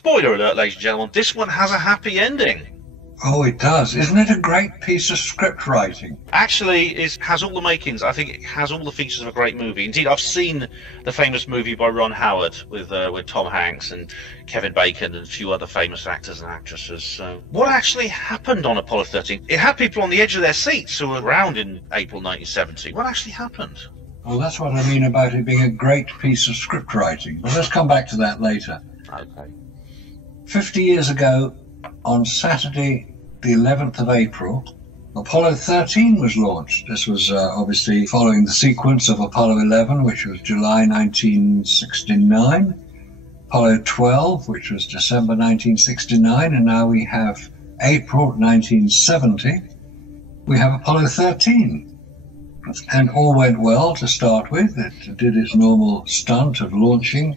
Spoiler alert, ladies and gentlemen, this one has a happy ending. Oh, it does. Isn't it a great piece of script writing? Actually, it has all the makings. I think it has all the features of a great movie. Indeed, I've seen the famous movie by Ron Howard with Tom Hanks and Kevin Bacon and a few other famous actors and actresses. So, what actually happened on Apollo 13? It had people on the edge of their seats who were around in April 1970. What actually happened? Well, that's what I mean about it being a great piece of script writing. But let's come back to that later. Okay. 50 years ago, on Saturday, the 11th of April, Apollo 13 was launched. This was obviously following the sequence of Apollo 11, which was July 1969, Apollo 12, which was December 1969, and now we have April 1970. We have Apollo 13. And all went well to start with. It did its normal stunt of launching,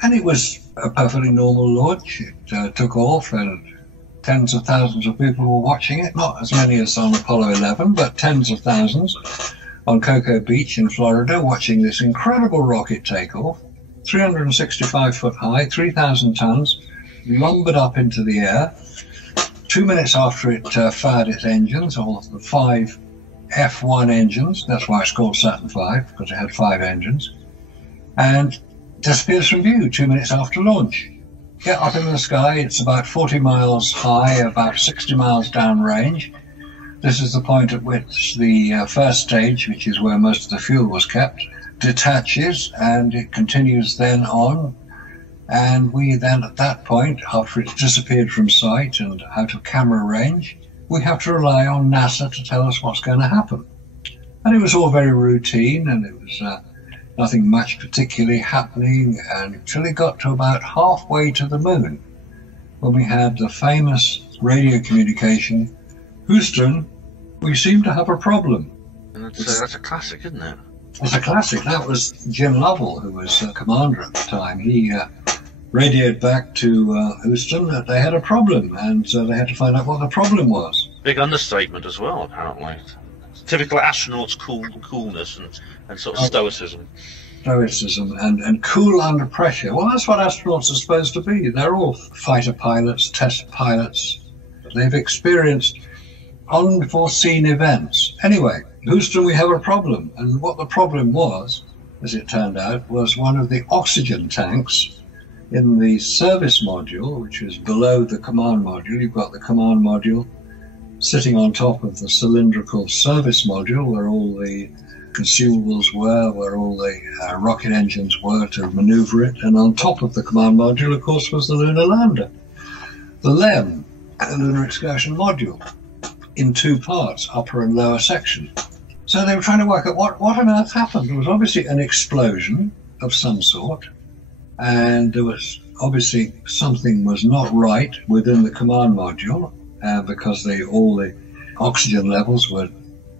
and it was a perfectly normal launch. It took off, and tens of thousands of people were watching it, not as many as on Apollo 11, but tens of thousands on Cocoa Beach in Florida watching this incredible rocket take off, 365 foot high, 3,000 tons, lumbered up into the air. 2 minutes after it fired its engines, all the 5 F1 engines, that's why it's called Saturn V, because it had 5 engines, and disappears from view 2 minutes after launch. Get up in the sky, it's about 40 miles high, about 60 miles downrange. This is the point at which the first stage, which is where most of the fuel was kept, detaches, and it continues then on. And we then, at that point, after it's disappeared from sight and out of camera range, we have to rely on NASA to tell us what's going to happen. And it was all very routine, and it was nothing much particularly happening until it got to about halfway to the moon, when we had the famous radio communication, Houston, we seem to have a problem. And that's a classic, isn't it? It's a classic. That was Jim Lovell, who was commander at the time. He radioed back to Houston that they had a problem, and so they had to find out what the problem was. Big understatement as well, apparently. Typical astronauts' coolness and sort of stoicism. Stoicism and cool under pressure. Well, that's what astronauts are supposed to be. They're all fighter pilots, test pilots. They've experienced unforeseen events. Anyway, Houston, we have a problem. And what the problem was, as it turned out, was one of the oxygen tanks in the service module, which is below the command module. You've got the command module sitting on top of the cylindrical service module where all the consumables were, where all the rocket engines were to maneuver it. And on top of the command module, of course, was the lunar lander, the LEM, the Lunar Excursion Module, in 2 parts, upper and lower section. So they were trying to work out what on earth happened. There was obviously an explosion of some sort, and there was obviously something was not right within the command module, because all the oxygen levels were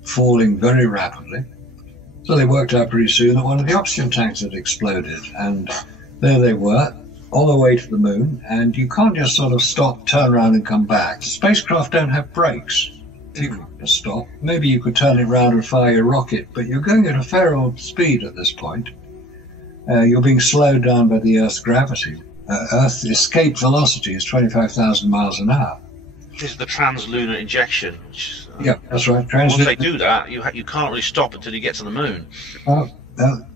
falling very rapidly. So they worked out pretty soon that one of the oxygen tanks had exploded, and there they were, on the way to the moon, and you can't just sort of stop, turn around and come back. Spacecraft don't have brakes. If you could stop, maybe you could turn it around and fire your rocket, but you're going at a fair old speed at this point. You're being slowed down by the Earth's gravity. Earth's escape velocity is 25,000 miles an hour. This is the translunar injection. Which, yeah, that's right. Once they do that, you can't really stop until you get to the moon.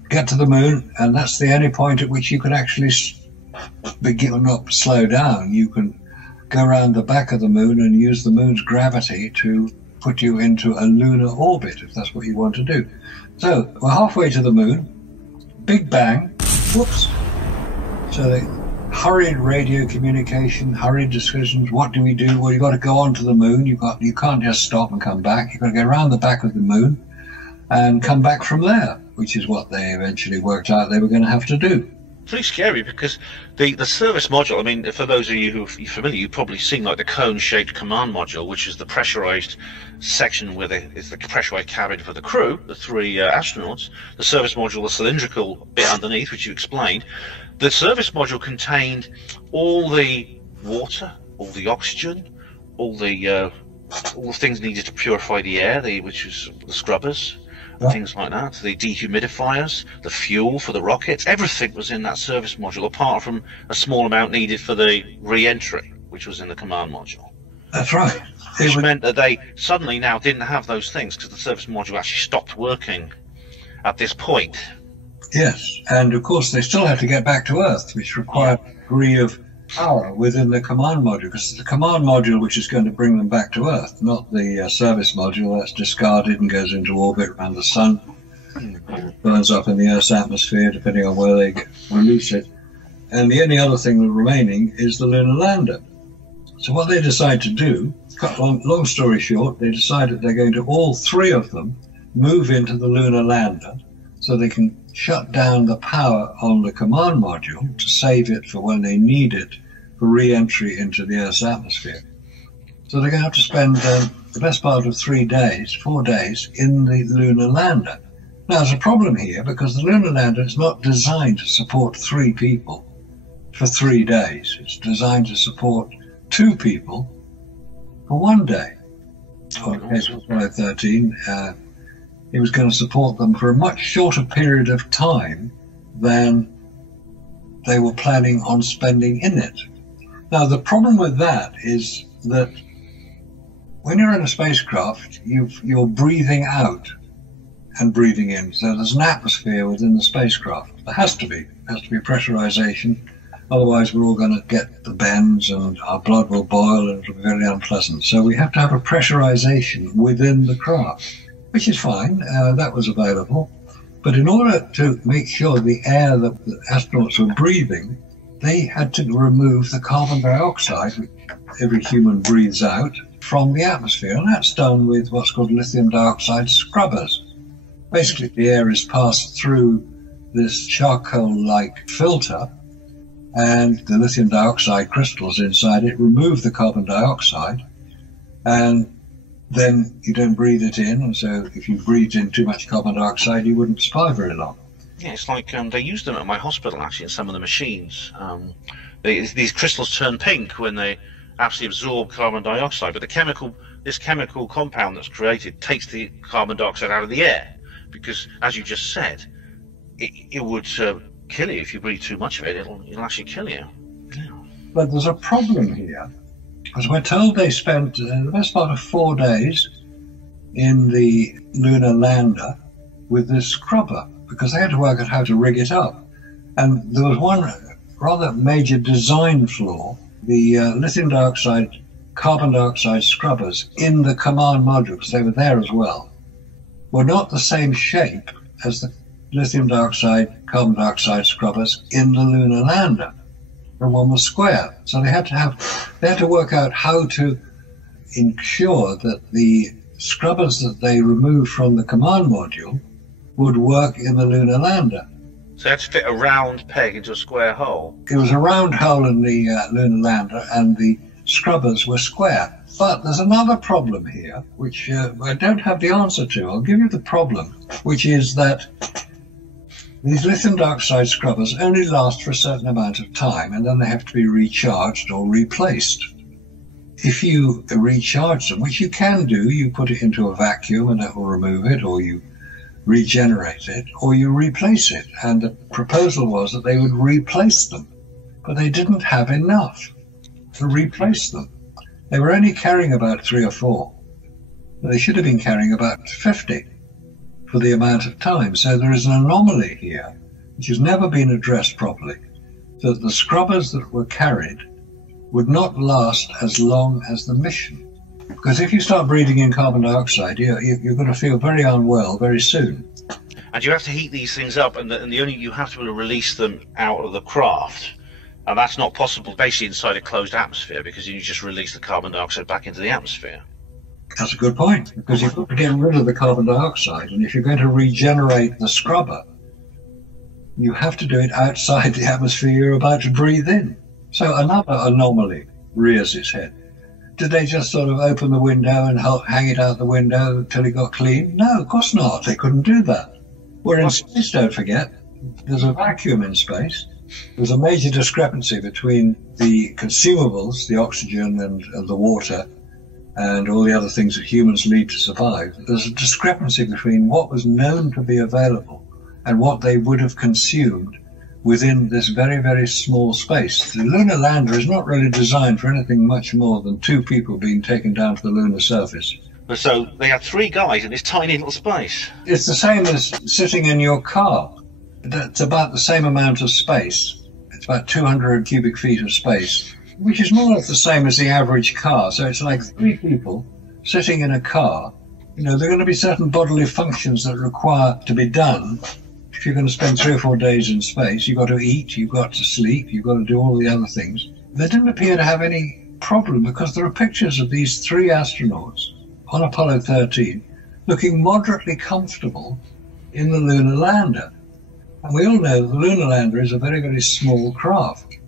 Get to the moon, and that's the only point at which you can actually begin, not slow down. You can go around the back of the moon and use the moon's gravity to put you into a lunar orbit, if that's what you want to do. So we're halfway to the moon. Big bang. Whoops. So they hurried radio communication, hurried decisions. What do we do? Well, you've got to go on to the moon. You can't just stop and come back. You've got to go around the back of the moon and come back from there, which is what they eventually worked out they were going to have to do. Pretty scary, because the service module, I mean, for those of you who are familiar, you've probably seen like the cone-shaped command module, which is the pressurized section where it's the pressurized cabin for the crew, the 3 astronauts. The service module, the cylindrical bit underneath, which you explained. The service module contained all the water, all the oxygen, all the things needed to purify the air, which was the scrubbers, Right. things like that. The dehumidifiers, the fuel for the rockets, everything was in that service module, apart from a small amount needed for the re-entry, which was in the command module. That's right. Which meant that they suddenly now didn't have those things because the service module actually stopped working at this point. Yes, and of course they still had to get back to Earth, which required a degree of power within the command module, because it's the command module which is going to bring them back to Earth, not the service module that's discarded and goes into orbit around the sun, burns up in the Earth's atmosphere, depending on where they release it. And the only other thing remaining is the lunar lander. So what they decide to do, cut long story short, they decide that they're going to, all three of them, move into the lunar lander so they can shut down the power on the command module to save it for when they need it for re-entry into the Earth's atmosphere. So they're going to have to spend the best part of 4 days, in the lunar lander. Now there's a problem here, because the lunar lander is not designed to support 3 people for 3 days. It's designed to support 2 people for 1 day. Or in the case of Apollo 13, it was going to support them for a much shorter period of time than they were planning on spending in it. Now, the problem with that is that when you're in a spacecraft, you're breathing out and breathing in. So there's an atmosphere within the spacecraft. There has to be. There has to be pressurization. Otherwise, we're all going to get the bends and our blood will boil and it'll be very unpleasant. So we have to have a pressurization within the craft, which is fine. That was available. But in order to make sure the air that the astronauts were breathing, they had to remove the carbon dioxide, which every human breathes out, from the atmosphere. And that's done with what's called lithium dioxide scrubbers. Basically, the air is passed through this charcoal-like filter, and the lithium dioxide crystals inside it remove the carbon dioxide, and then you don't breathe it in, and so if you breathed in too much carbon dioxide, you wouldn't survive very long. Yeah, it's like they used them at my hospital, actually, in some of the machines. These crystals turn pink when they actually absorb carbon dioxide, but this chemical compound that's created takes the carbon dioxide out of the air, because, as you just said, it would kill you if you breathe too much of it. It'll actually kill you. Yeah. But there's a problem here, because we're told they spent the best part of 4 days in the lunar lander with this scrubber, because they had to work out how to rig it up. And there was one rather major design flaw. The lithium dioxide, carbon dioxide scrubbers in the command module, because they were there as well, were not the same shape as the lithium dioxide, carbon dioxide scrubbers in the lunar lander. And one was square. So they had to work out how to ensure that the scrubbers that they removed from the command module would work in the lunar lander. So they had to fit a round peg into a square hole. It was a round hole in the lunar lander, and the scrubbers were square. But there's another problem here, which I don't have the answer to. I'll give you the problem, which is that these lithium dioxide scrubbers only last for a certain amount of time, and then they have to be recharged or replaced. If you recharge them, which you can do, you put it into a vacuum and that will remove it, or you regenerate it, or you replace it. And the proposal was that they would replace them, but they didn't have enough to replace them. They were only carrying about 3 or 4. They should have been carrying about 50 for the amount of time. So there is an anomaly here, which has never been addressed properly, that the scrubbers that were carried would not last as long as the mission. Because if you start breathing in carbon dioxide, you're going to feel very unwell very soon. And you have to heat these things up, and you have to release them out of the craft. And that's not possible basically inside a closed atmosphere, because you just release the carbon dioxide back into the atmosphere. That's a good point, because you've got to get rid of the carbon dioxide, and if you're going to regenerate the scrubber, you have to do it outside the atmosphere you're about to breathe in. So another anomaly rears its head. Did they just sort of open the window and hang it out the window until it got clean? No, of course not. They couldn't do that. We're in space, don't forget. There's a vacuum in space. There's a major discrepancy between the consumables, the oxygen and the water, and all the other things that humans need to survive, there's a discrepancy between what was known to be available and what they would have consumed within this very, very small space. The lunar lander is not really designed for anything much more than 2 people being taken down to the lunar surface. So they had 3 guys in this tiny little space. It's the same as sitting in your car. That's about the same amount of space. It's about 200 cubic feet of space, which is more or less the same as the average car. So it's like 3 people sitting in a car. You know, there are going to be certain bodily functions that require to be done. If you're going to spend 3 or 4 days in space, you've got to eat, you've got to sleep, you've got to do all the other things. They didn't appear to have any problem because there are pictures of these 3 astronauts on Apollo 13 looking moderately comfortable in the lunar lander. And we all know the lunar lander is a very, very small craft.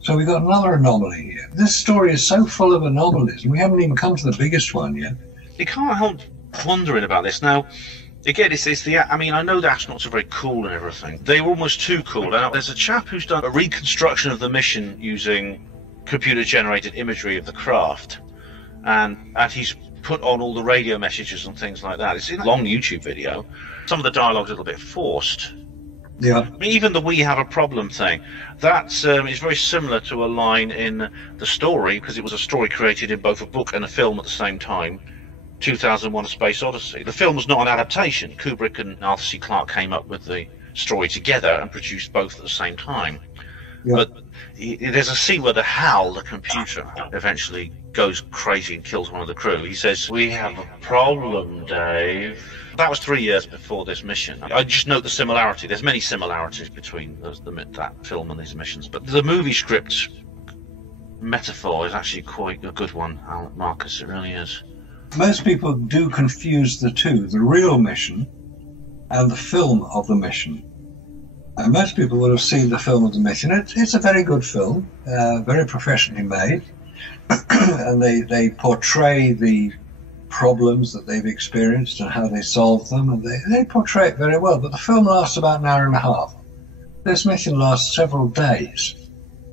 So we've got another anomaly here. This story is so full of anomalies, and we haven't even come to the biggest one yet. You can't help wondering about this. Now, again, I mean, I know the astronauts are very cool and everything. They were almost too cool. Now, there's a chap who's done a reconstruction of the mission using computer-generated imagery of the craft, and he's put on all the radio messages and things like that. It's in a long YouTube video. Some of the dialogue's a little bit forced. Yeah. I mean, even the "we have a problem" thing, that is very similar to a line in the story, because it was a story created in both a book and a film at the same time, 2001: A Space Odyssey. The film was not an adaptation. Kubrick and Arthur C. Clarke came up with the story together and produced both at the same time. Yeah. But there's a scene where the HAL, the computer, eventually goes crazy and kills one of the crew. He says, "We have a problem, Dave." That was 3 years before this mission. I just note the similarity. There's many similarities between that film and these missions. But the movie script metaphor is actually quite a good one, Marcus. It really is. Most people do confuse the two, the real mission and the film of the mission. And most people will have seen the film of the mission. It's a very good film, very professionally made. And they portray the problems that they've experienced and how they solve them, and they portray it very well. But the film lasts about an hour and a half. This mission lasts several days.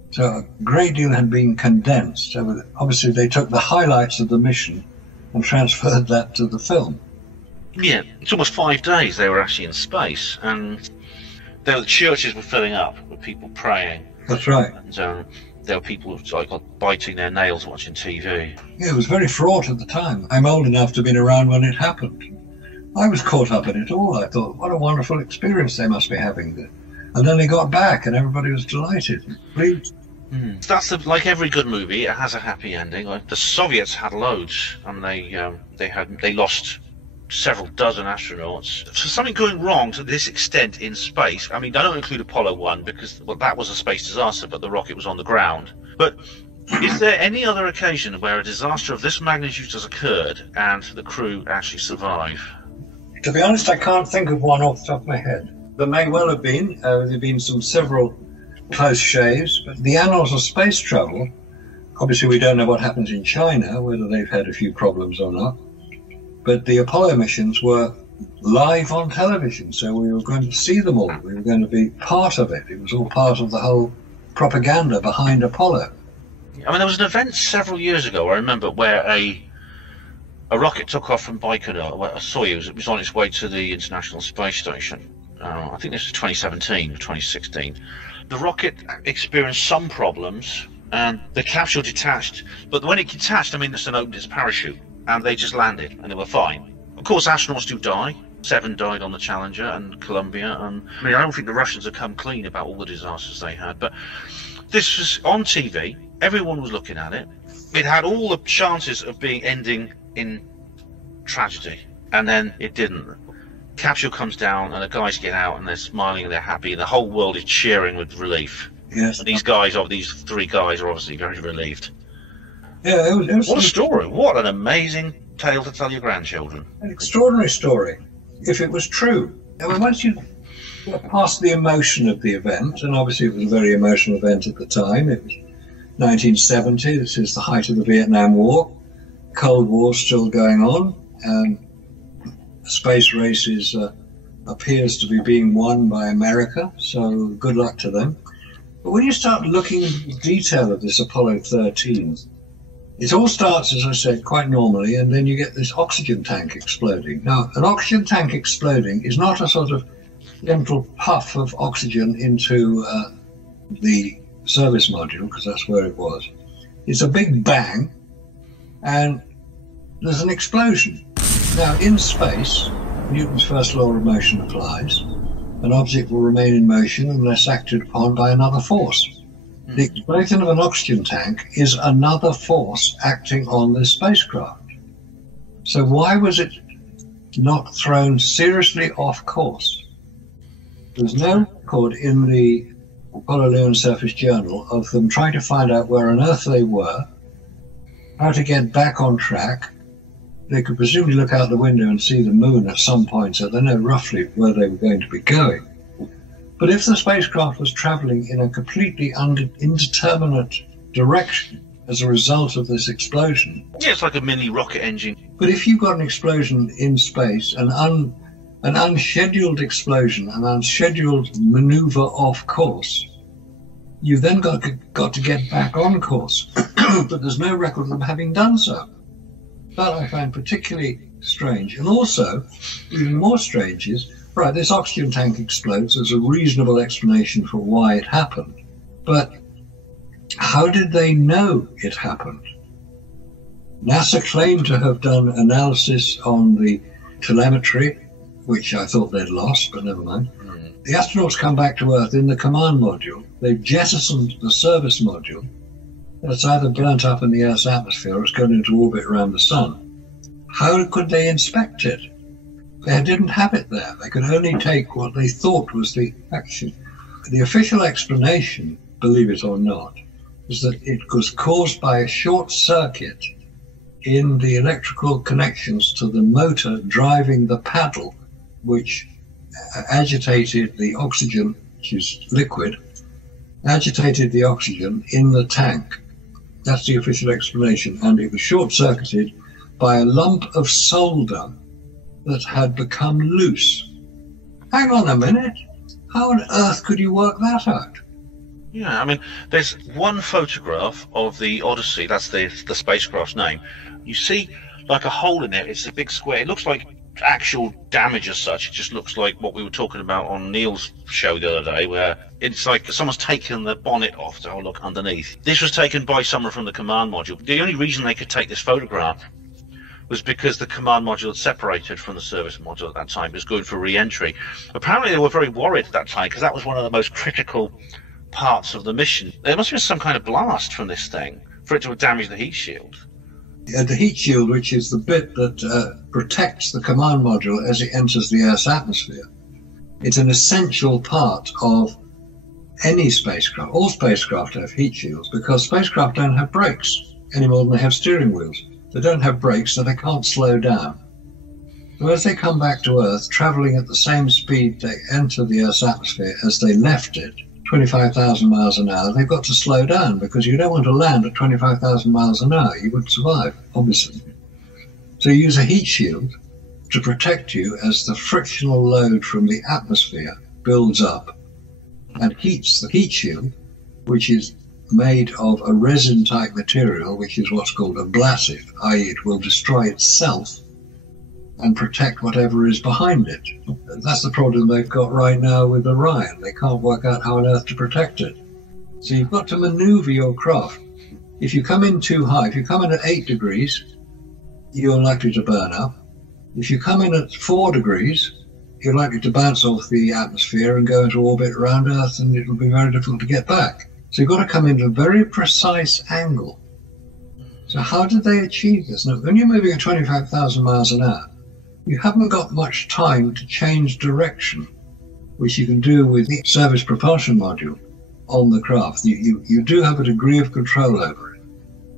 So a great deal had been condensed. So obviously they took the highlights of the mission and transferred that to the film. Yeah, it's almost 5 days they were actually in space, and the churches were filling up with people praying. That's right. And there were people like biting their nails watching TV. Yeah, it was very fraught at the time. I'm old enough to have been around when it happened. I was caught up in it all. I thought, what a wonderful experience they must be having. And then they got back and everybody was delighted. Pleased. That's like every good movie, it has a happy ending. Like the Soviets had loads, and they lost several dozen astronauts. For something going wrong to this extent in space, I mean, I don't include Apollo 1 because, well, that was a space disaster, but the rocket was on the ground. But is there any other occasion where a disaster of this magnitude has occurred and the crew actually survive? To be honest, I can't think of one off the top of my head. There may well have been. There have been several close shaves, but the annals of space travel, obviously we don't know what happens in China, whether they've had a few problems or not. But the Apollo missions were live on television, so we were going to see them all. We were going to be part of it. It was all part of the whole propaganda behind Apollo. I mean, there was an event several years ago, I remember, where a rocket took off from Baikonur, where Soyuz, it was on its way to the International Space Station. I think this was 2017 or 2016. The rocket experienced some problems, and the capsule detached. But when it detached, I mean, it opened its parachute, and they just landed, and they were fine. Of course, astronauts do die. 7 died on the Challenger and Columbia, and I mean, I don't think the Russians have come clean about all the disasters they had. But this was on TV. Everyone was looking at it. It had all the chances of ending in tragedy, and then it didn't. Capsule comes down, and the guys get out, and they're smiling, and they're happy, and the whole world is cheering with relief. Yes. And these 3 guys are obviously very relieved. Yeah, it was what a story! What an amazing tale to tell your grandchildren. An extraordinary story, if it was true. I mean, once you get past the emotion of the event, and obviously it was a very emotional event at the time. It was 1970. This is the height of the Vietnam War. Cold War still going on, and the space race appears to be being won by America. So good luck to them. But when you start looking at the detail of this Apollo 13, It all starts, as I said, quite normally, and then you get this oxygen tank exploding. Now, an oxygen tank exploding is not a sort of gentle puff of oxygen into the service module, because that's where it was. It's a big bang, and there's an explosion. Now, in space, Newton's first law of motion applies. An object will remain in motion unless acted upon by another force. The explosion of an oxygen tank is another force acting on this spacecraft. So why was it not thrown seriously off course? There's no record in the Apollo Lunar Surface Journal of them trying to find out where on Earth they were, how to get back on track. They could presumably look out the window and see the moon at some point, so they know roughly where they were going to be going. But if the spacecraft was traveling in a completely indeterminate direction as a result of this explosion... Yeah, it's like a mini rocket engine. But if you've got an explosion in space, an unscheduled explosion, an unscheduled maneuver off course, you've then got to get back on course. But there's no record of them having done so. That I find particularly strange. And also, even more strange is, right, this oxygen tank explodes. There's a reasonable explanation for why it happened. But how did they know it happened? NASA claimed to have done analysis on the telemetry, which I thought they'd lost, but never mind. The astronauts come back to Earth in the command module. They've jettisoned the service module. It's either burnt up in the Earth's atmosphere or it's gone into orbit around the sun. How could they inspect it? They didn't have it there. They could only take what they thought was the action. The official explanation, believe it or not, is that it was caused by a short circuit in the electrical connections to the motor driving the paddle, which agitated the oxygen, which is liquid, agitated the oxygen in the tank. That's the official explanation. And it was short-circuited by a lump of solder that had become loose. Hang on a minute. How on earth could you work that out? Yeah, I mean, there's one photograph of the Odyssey. That's the spacecraft's name. You see like a hole in it. It's a big square. It looks like actual damage as such. It just looks like what we were talking about on Neil's show the other day, where it's like someone's taken the bonnet off to have a look underneath. This was taken by someone from the command module. The only reason they could take this photograph was because the command module had separated from the service module at that time. It was going for re-entry. Apparently they were very worried at that time because that was one of the most critical parts of the mission. There must have been some kind of blast from this thing for it to have damaged the heat shield. The heat shield, which is the bit that protects the command module as it enters the Earth's atmosphere. It's an essential part of any spacecraft. All spacecraft have heat shields because spacecraft don't have brakes any more than they have steering wheels. They don't have brakes, so they can't slow down. So as they come back to Earth, traveling at the same speed they enter the Earth's atmosphere as they left it, 25,000 miles an hour, they've got to slow down because you don't want to land at 25,000 miles an hour. You wouldn't survive, obviously. So you use a heat shield to protect you as the frictional load from the atmosphere builds up and heats the heat shield, which is made of a resin-type material, which is what's called ablative, i.e. it will destroy itself and protect whatever is behind it. That's the problem they've got right now with Orion. They can't work out how on earth to protect it. So you've got to maneuver your craft. If you come in too high, if you come in at 8 degrees, you're likely to burn up. If you come in at 4 degrees, you're likely to bounce off the atmosphere and go into orbit around Earth, and it'll be very difficult to get back. So you've got to come into a very precise angle. So how did they achieve this? Now, when you're moving at 25,000 miles an hour, you haven't got much time to change direction, which you can do with the service propulsion module on the craft. You do have a degree of control over it,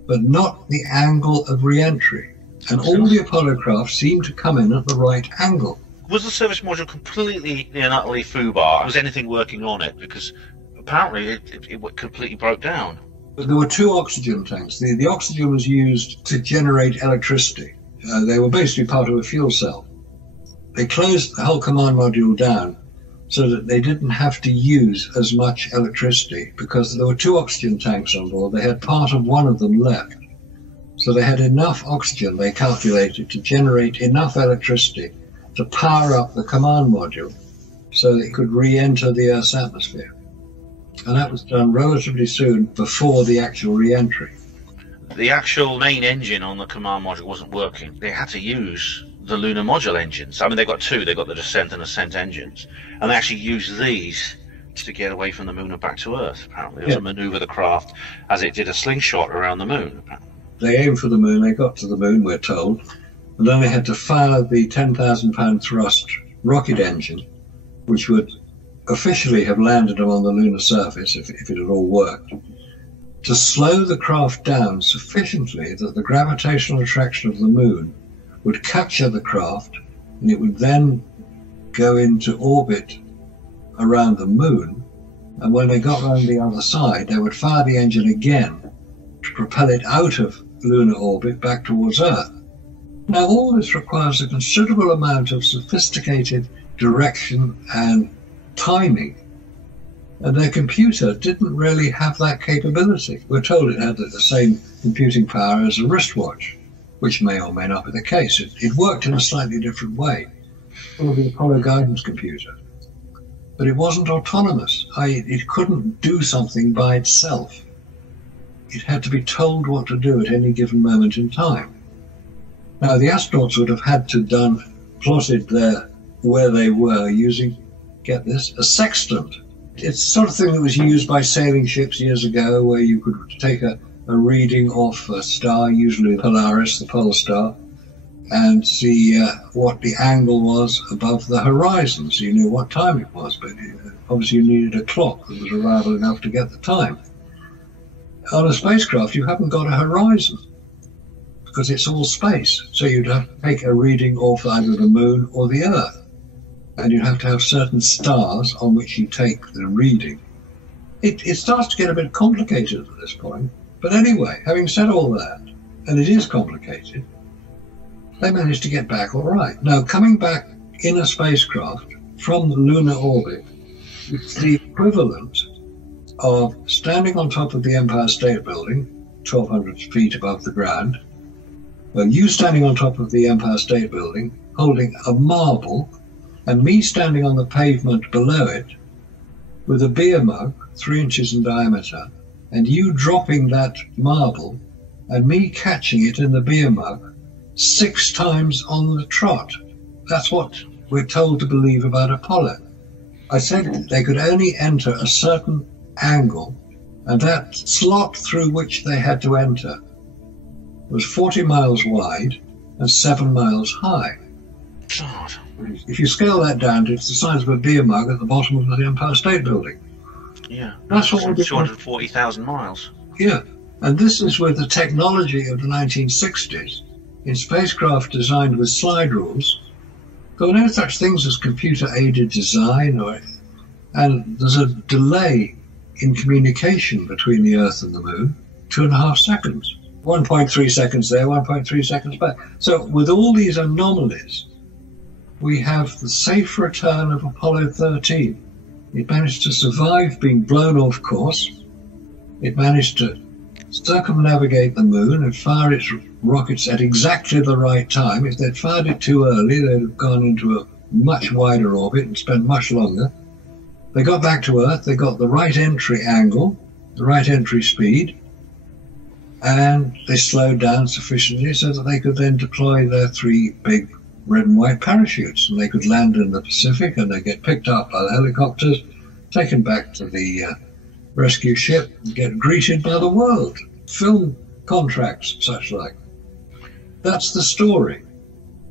but not the angle of re-entry. And all the Apollo craft seem to come in at the right angle. Was the service module completely and utterly foobar? Was anything working on it? Because apparently it completely broke down. But there were 2 oxygen tanks. The oxygen was used to generate electricity. They were basically part of a fuel cell. They closed the whole command module down so that they didn't have to use as much electricity because there were 2 oxygen tanks on board. They had part of one of them left. So they had enough oxygen, they calculated, to generate enough electricity to power up the command module so that it could re-enter the Earth's atmosphere. And that was done relatively soon before the actual re-entry. The actual main engine on the command module wasn't working. They had to use the lunar module engines. I mean, they've got two. They've got the descent and ascent engines. And they actually used these to get away from the moon and back to Earth, apparently. It was to maneuver the craft as it did a slingshot around the moon, apparently. They aimed for the moon, they got to the moon, we're told, and then they had to fire the 10,000-pound thrust rocket engine, which would officially have landed them on the lunar surface if it had all worked, to slow the craft down sufficiently that the gravitational attraction of the moon would capture the craft, and it would then go into orbit around the moon, and when they got round the other side, they would fire the engine again to propel it out of lunar orbit back towards Earth. Now, all this requires a considerable amount of sophisticated direction and timing, and their computer didn't really have that capability. We're told it had the same computing power as a wristwatch, which may or may not be the case. It worked in a slightly different way, or the Apollo guidance computer. But it wasn't autonomous. It couldn't do something by itself. It had to be told what to do at any given moment in time. Now, the astronauts would have had to plotted where they were using, get this, a sextant. It's the sort of thing that was used by sailing ships years ago, where you could take a reading off a star, usually Polaris, the pole star, and see what the angle was above the horizon, so you knew what time it was. But obviously you needed a clock that was reliable enough to get the time. On a spacecraft, you haven't got a horizon because it's all space. So you'd have to take a reading off either the moon or the Earth. And you'd have to have certain stars on which you take the reading. It starts to get a bit complicated at this point. But anyway, having said all that, and it is complicated, they managed to get back all right. Now, coming back in a spacecraft from the lunar orbit, it's the equivalent of standing on top of the Empire State Building, 1,200 feet above the ground, well, you standing on top of the Empire State Building, holding a marble, and me standing on the pavement below it with a beer mug 3 inches in diameter, and you dropping that marble and me catching it in the beer mug 6 times on the trot. That's what we're told to believe about Apollo. I said they could only enter a certain angle, and that slot through which they had to enter was 40 miles wide and 7 miles high. God. If you scale that down, it's the size of a beer mug at the bottom of the Empire State Building. Yeah, that's what 240,000 miles. Yeah, and this is with the technology of the 1960s in spacecraft designed with slide rules. There were no such things as computer-aided design, and there's a delay in communication between the Earth and the Moon, 2.5 seconds. 1.3 seconds there, 1.3 seconds back. So with all these anomalies, we have the safe return of Apollo 13. It managed to survive being blown off course. It managed to circumnavigate the moon and fire its rockets at exactly the right time. If they'd fired it too early, they'd have gone into a much wider orbit and spent much longer. They got back to Earth, they got the right entry angle, the right entry speed, and they slowed down sufficiently so that they could then deploy their 3 big red and white parachutes, and they could land in the Pacific, and they get picked up by the helicopters, taken back to the rescue ship, and get greeted by the world. Film contracts, such like. That's the story.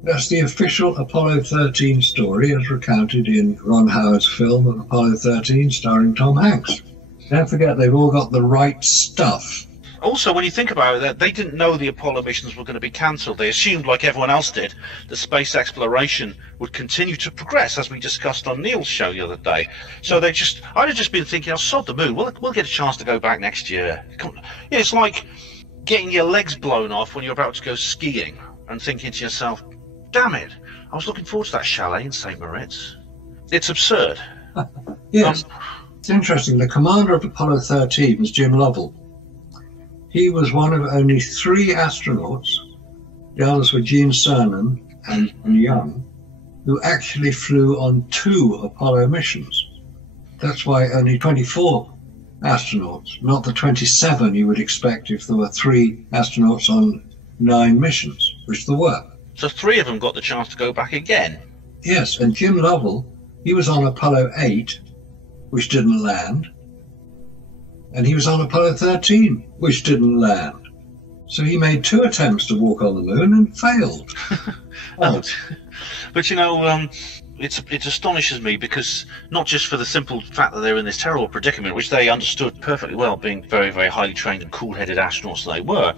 That's the official Apollo 13 story as recounted in Ron Howard's film of Apollo 13 starring Tom Hanks. Don't forget, they've all got the right stuff. Also, when you think about it, they didn't know the Apollo missions were going to be cancelled. They assumed, like everyone else did, that space exploration would continue to progress, as we discussed on Neil's show the other day. So I'd have just been thinking, I'll sod the moon. We'll get a chance to go back next year. Yeah, it's like getting your legs blown off when you're about to go skiing and thinking to yourself, damn it, I was looking forward to that chalet in St. Moritz. It's absurd. Yes, it's interesting. The commander of Apollo 13 was Jim Lovell. He was one of only 3 astronauts, the others were Gene Cernan and Young, who actually flew on 2 Apollo missions. That's why only 24 astronauts, not the 27 you would expect if there were 3 astronauts on 9 missions, which there were. So 3 of them got the chance to go back again. Yes, and Jim Lovell, he was on Apollo 8, which didn't land, and he was on Apollo 13, which didn't land. So he made 2 attempts to walk on the moon and failed. But you know, it astonishes me, because not just for the simple fact that they're in this terrible predicament, which they understood perfectly well, being very, very highly trained and cool-headed astronauts they were.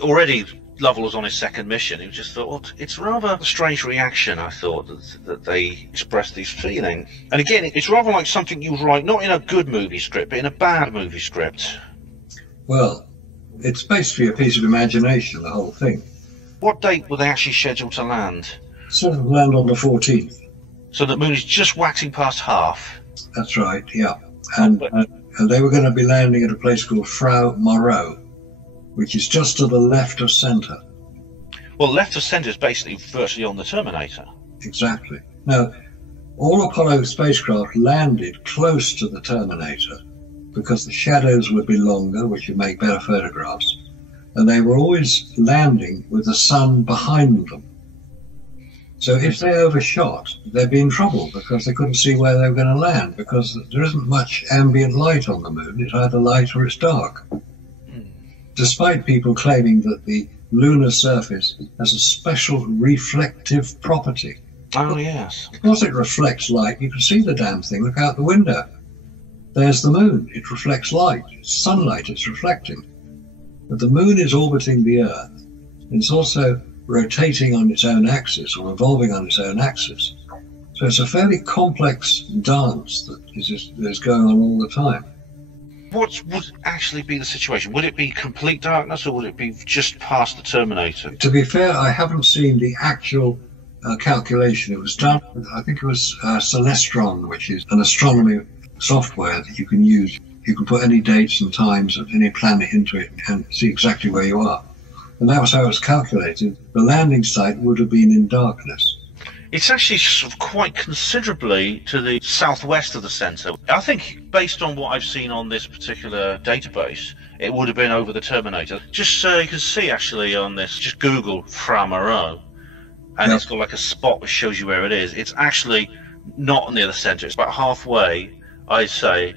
Already Lovell was on his 2nd mission. He just thought, well, it's rather a strange reaction, I thought, that they expressed these feelings. And again, it's rather like something you write, not in a good movie script, but in a bad movie script. Well, it's basically a piece of imagination, the whole thing. What date were they actually scheduled to land? Sort of land on the 14th. So the moon is just waxing past half. That's right, yeah. And they were going to be landing at a place called Frau Moreau, which is just to the left of centre. Well, left of centre is basically virtually on the Terminator. Exactly. Now, all Apollo spacecraft landed close to the Terminator because the shadows would be longer, which would make better photographs, and they were always landing with the sun behind them. So if they overshot, they'd be in trouble because they couldn't see where they were going to land, because there isn't much ambient light on the moon. It's either light or it's dark. Despite people claiming that the lunar surface has a special reflective property. Oh, yes. Because it reflects light, you can see the damn thing. Look out the window. There's the moon. It reflects light. It's sunlight it's reflecting. But the moon is orbiting the Earth. And it's also rotating on its own axis, or revolving on its own axis. So it's a fairly complex dance that is going on all the time. What would actually be the situation? Would it be complete darkness, or would it be just past the Terminator? To be fair, I haven't seen the actual calculation. It was done, I think it was Celestron, which is an astronomy software that you can use. You can put any dates and times of any planet into it and see exactly where you are. And that was how it was calculated. The landing site would have been in darkness. It's actually sort of quite considerably to the southwest of the centre. I think, based on what I've seen on this particular database, it would have been over the Terminator. Just so you can see, actually, on this, just Google Frau Moreau, and It's got like a spot which shows you where it is. It's actually not near the centre. It's about halfway, I'd say,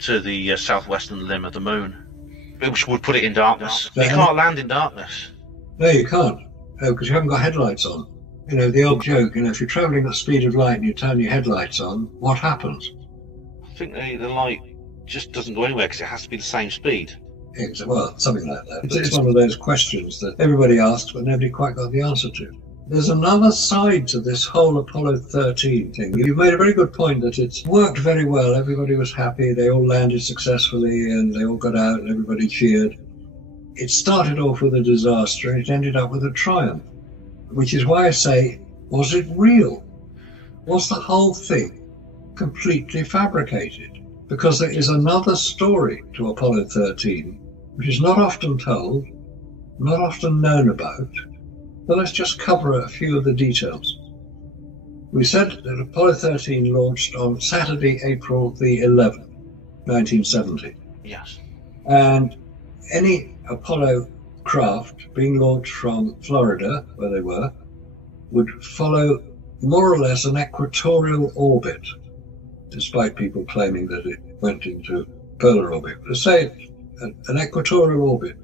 to the southwestern limb of the moon, which would put it in darkness. You can't land in darkness. No, you can't, because you haven't got headlights on. You know, the old joke, if you're travelling at the speed of light and you turn your headlights on, what happens? I think the light just doesn't go anywhere because it has to be the same speed. Well, something like that. It's one of those questions that everybody asks but nobody quite got the answer to. There's another side to this whole Apollo 13 thing. You've made a very good point that it's worked very well. Everybody was happy. They all landed successfully and they all got out and everybody cheered. It started off with a disaster and it ended up with a triumph. Which is why I say, was it real? Was the whole thing completely fabricated? Because there is another story to Apollo 13, which is not often told, not often known about, but let's just cover a few of the details. We said that Apollo 13 launched on Saturday, April the 11th, 1970. Yes. And any Apollo craft being launched from Florida, where they were, would follow more or less an equatorial orbit, despite people claiming that it went into polar orbit. Let's say an equatorial orbit.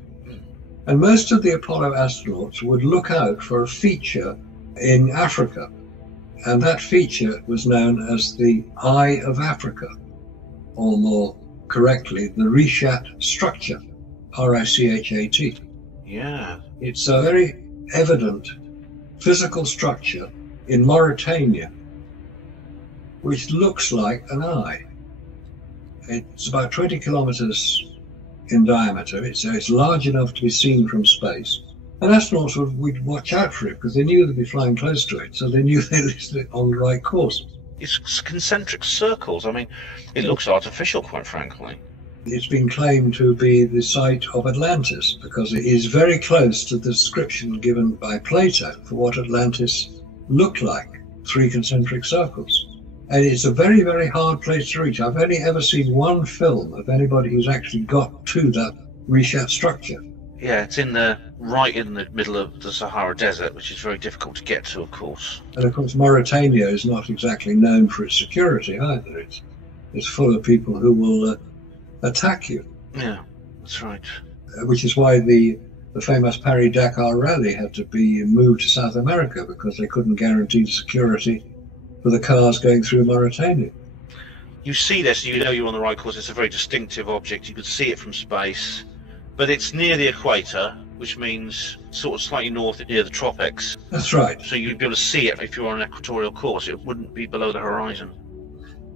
And most of the Apollo astronauts would look out for a feature in Africa, and that feature was known as the Eye of Africa, or more correctly, the Richat structure, R-I-C-H-A-T. Yeah. It's a very evident physical structure in Mauritania, which looks like an eye. It's about 20 kilometers in diameter. It's large enough to be seen from space. And astronauts would watch out for it because they knew they'd be flying close to it, so they knew they were on the right course. It's concentric circles. I mean, it looks artificial, quite frankly. It's been claimed to be the site of Atlantis because it is very close to the description given by Plato for what Atlantis looked like, 3 concentric circles. And it's a very, very hard place to reach. I've only ever seen one film of anybody who's actually got to that Rishat structure. Yeah, it's right in the middle of the Sahara Desert, which is very difficult to get to, of course. And of course, Mauritania is not exactly known for its security either. It's full of people who will attack you. Yeah, that's right. Which is why the famous Paris-Dakar rally had to be moved to South America, because they couldn't guarantee the security for the cars going through Mauritania. You see this, you know you're on the right course. It's a very distinctive object. You could see it from space, but it's near the equator, which means sort of slightly north near the tropics. That's right. So you'd be able to see it if you're on an equatorial course. It wouldn't be below the horizon.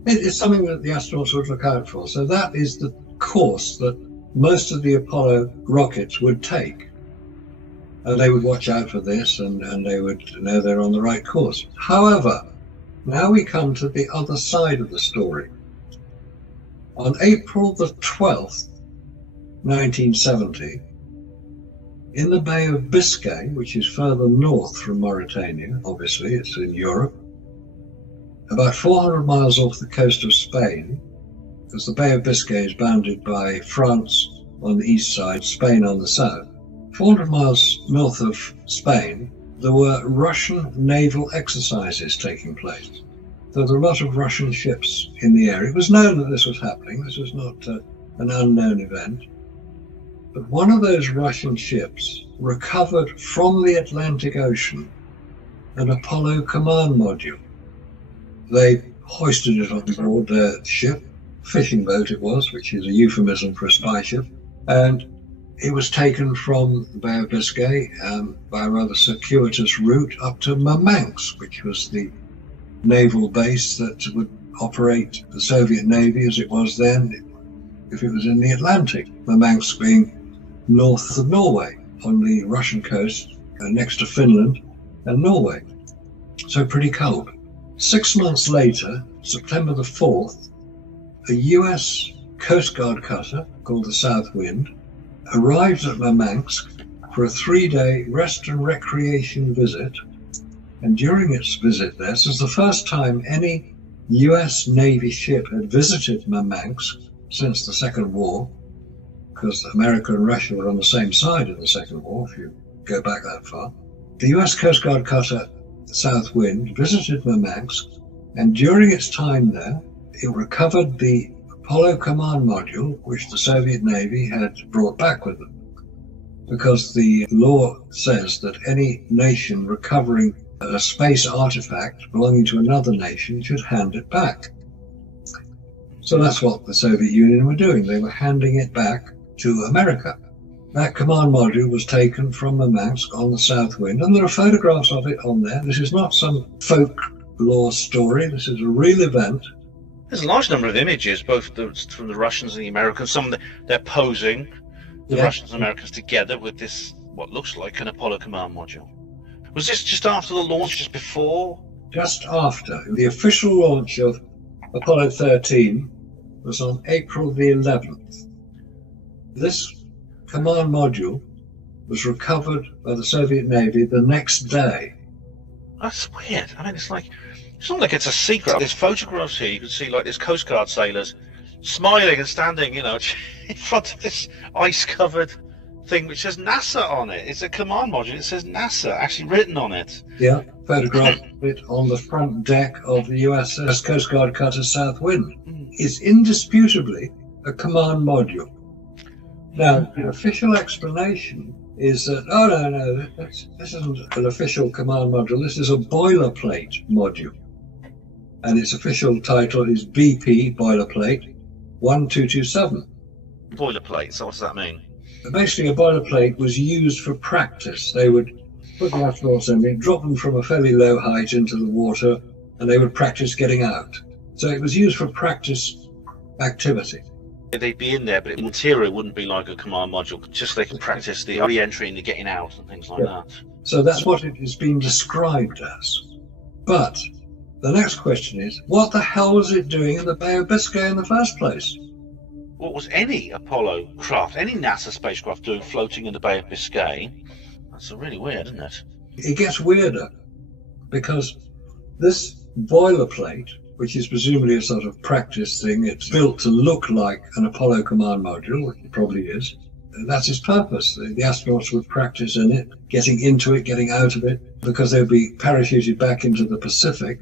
It's something that the astronauts would look out for. So that is the course that most of the Apollo rockets would take. And they would watch out for this, and they would know they're on the right course. However, now we come to the other side of the story. On April the 12th, 1970, in the Bay of Biscay, which is further north from Mauritania, obviously, it's in Europe, about 400 miles off the coast of Spain, because the Bay of Biscay is bounded by France on the east side, Spain on the south. 400 miles north of Spain, there were Russian naval exercises taking place. There were a lot of Russian ships in the area. It was known that this was happening. This was not an unknown event. But one of those Russian ships recovered from the Atlantic Ocean an Apollo command module. They hoisted it on board their ship, fishing boat it was, which is a euphemism for a spy ship, and it was taken from the Bay of Biscay by a rather circuitous route up to Murmansk, which was the naval base that would operate the Soviet Navy as it was then if it was in the Atlantic, Murmansk being north of Norway on the Russian coast, next to Finland and Norway. So pretty cold. 6 months later, September the 4th, a US Coast Guard cutter called the Southwind arrived at Murmansk for a 3-day rest and recreation visit. And during its visit there, this was the first time any US Navy ship had visited Murmansk since the Second War, because America and Russia were on the same side in the Second War, if you go back that far. The US Coast Guard cutter Southwind visited Murmansk, and during its time there, it recovered the Apollo command module, which the Soviet Navy had brought back with them. Because the law says that any nation recovering a space artifact belonging to another nation should hand it back. So that's what the Soviet Union were doing. They were handing it back to America. That command module was taken from Murmansk on the Southwind, and there are photographs of it on there. This is not some folklore story. This is a real event. There's a large number of images, both from the Russians and the Americans. Some of they're posing, the Russians and Americans together with this, what looks like an Apollo command module. Was this just after the launch, just before? Just after. The official launch of Apollo 13 was on April the 11th. This command module was recovered by the Soviet Navy the next day. That's weird. I mean, it's not like it's a secret. There's photographs here. You can see like there's Coast Guard sailors smiling and standing, in front of this ice-covered thing which says NASA on it. It's a command module. It says NASA actually written on it. Yeah, photograph of it on the front deck of the USS Coast Guard cutter Southwind. It's indisputably a command module. Now, the official explanation is that, no, this isn't an official command module. This is a boilerplate module. And its official title is BP Boilerplate 1227. Boilerplate, so what does that mean? Basically, a boilerplate was used for practice. They would put the astronauts in, drop them from a fairly low height into the water, and they would practice getting out. So it was used for practice activity. They'd be in there, but the interior wouldn't be like a command module, just so they can practice the re-entry and the getting out and things like that. So that's what it has been described as. But the next question is, what the hell was it doing in the Bay of Biscay in the first place? what was any Apollo craft, any NASA spacecraft doing floating in the Bay of Biscay. That's really weird, isn't it? It gets weirder because this boilerplate, which is presumably a sort of practice thing, it's built to look like an Apollo command module, which it probably is. That's its purpose. The astronauts would practice in it, getting into it, getting out of it, because they'd be parachuted back into the Pacific.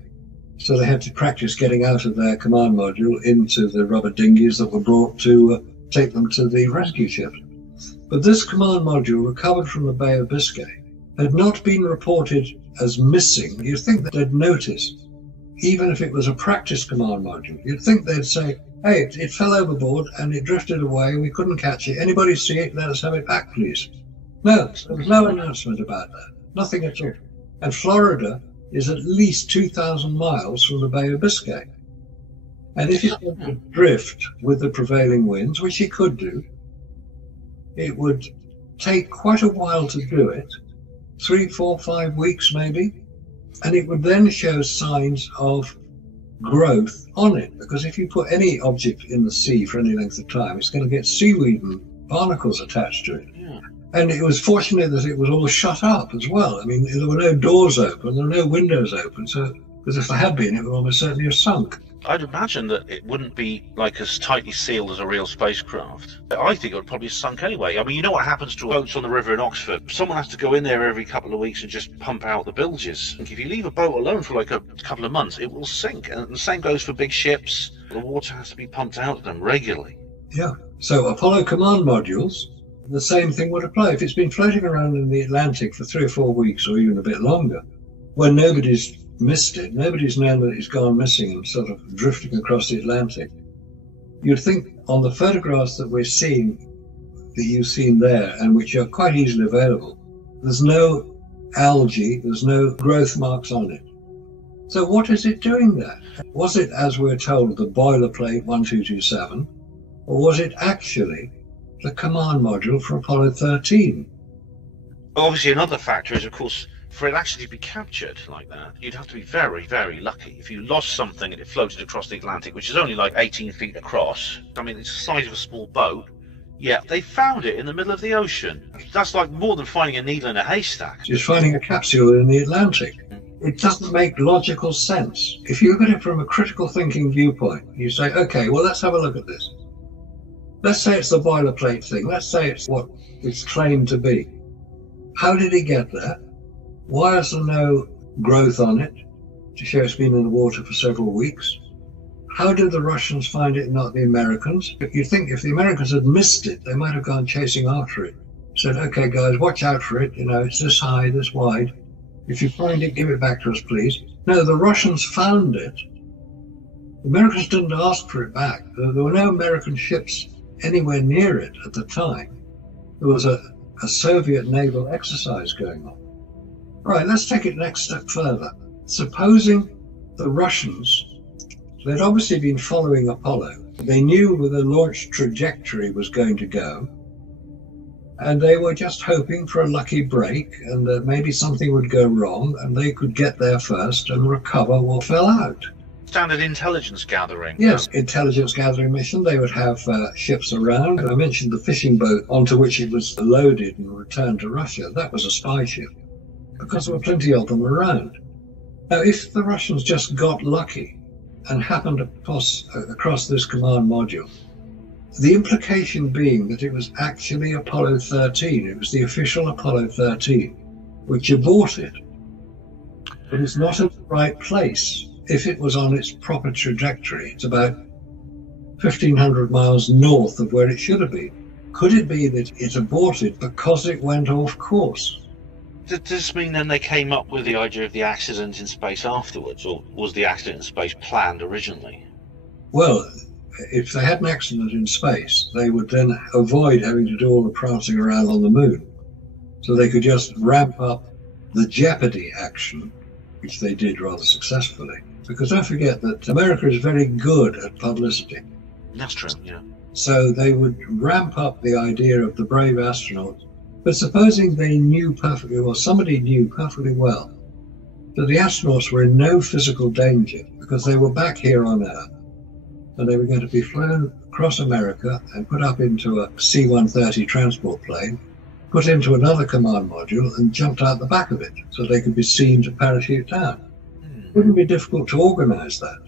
So they had to practice getting out of their command module into the rubber dinghies that were brought to take them to the rescue ship. But this command module, recovered from the Bay of Biscay, had not been reported as missing. You'd think that they'd notice, even if it was a practice command module. You'd think they'd say, hey, it fell overboard and it drifted away, we couldn't catch it. Anybody see it? Let us have it back, please. No, there was no announcement about that. Nothing at all. And Florida is at least 2,000 miles from the Bay of Biscay. And if it could drift with the prevailing winds, which it could do, it would take quite a while to do it, 3, 4, 5 weeks maybe, and it would then show signs of growth on it, because if you put any object in the sea for any length of time, it's going to get seaweed and barnacles attached to it. Yeah. And it was fortunate that it was all shut up as well. I mean, there were no doors open, there were no windows open, so because if there had been, it would almost certainly have sunk. I'd imagine that it wouldn't be like as tightly sealed as a real spacecraft. I think it would probably have sunk anyway. I mean, you know what happens to boats on the river in Oxford? Someone has to go in there every couple of weeks and just pump out the bilges. If you leave a boat alone for like a couple of months, it will sink. And the same goes for big ships. The water has to be pumped out of them regularly. Yeah. So Apollo command modules, the same thing would apply. If it's been floating around in the Atlantic for 3 or 4 weeks or even a bit longer, when nobody's missed it, nobody's known that it's gone missing and sort of drifting across the Atlantic, you'd think on the photographs that we're seeing, that you've seen there, and which are quite easily available, there's no algae, there's no growth marks on it. So what is it doing there? Was it, as we're told, the boilerplate 1227, or was it actually the command module for Apollo 13? Obviously, another factor is, of course, for it actually to be captured like that, you'd have to be very, very lucky. If you lost something and it floated across the Atlantic, which is only like 18 feet across, I mean, it's the size of a small boat, yeah, they found it in the middle of the ocean. That's like more than finding a needle in a haystack. Just finding a capsule in the Atlantic. It doesn't make logical sense. If you look at it from a critical thinking viewpoint, you say, okay, well, let's have a look at this. Let's say it's the boilerplate thing. Let's say it's what it's claimed to be. How did it get there? Why is there no growth on it to show it's been in the water for several weeks? How did the Russians find it, not the Americans? You'd think if the Americans had missed it, they might have gone chasing after it. Said, okay, guys, watch out for it. You know, it's this high, this wide. If you find it, give it back to us, please. No, the Russians found it. The Americans didn't ask for it back. There were no American ships anywhere near it at the time. There was a Soviet naval exercise going on. Right, let's take it next step further. Supposing the Russians, they'd obviously been following Apollo. They knew where the launch trajectory was going to go, and they were just hoping for a lucky break and that maybe something would go wrong and they could get there first and recover what fell out. Standard intelligence gathering. Yes, intelligence gathering mission. They would have ships around. I mentioned the fishing boat onto which it was loaded and returned to Russia. That was a spy ship, because there were plenty of them around. Now, if the Russians just got lucky and happened to pass across this command module, the implication being that it was actually Apollo 13, it was the official Apollo 13, which aborted. It is not in the right place. If it was on its proper trajectory, it's about 1,500 miles north of where it should have been. Could it be that it aborted because it went off course? Does this mean then they came up with the idea of the accident in space afterwards, or was the accident in space planned originally? Well, if they had an accident in space, they would then avoid having to do all the prancing around on the moon. So they could just ramp up the Jeopardy action, which they did rather successfully. Because don't forget that America is very good at publicity. That's true, yeah. So they would ramp up the idea of the brave astronauts. But supposing they knew perfectly well, somebody knew perfectly well, that the astronauts were in no physical danger because they were back here on Earth. and they were going to be flown across America and put up into a C-130 transport plane, put into another command module and jumped out the back of it so they could be seen to parachute down. It wouldn't be difficult to organise that.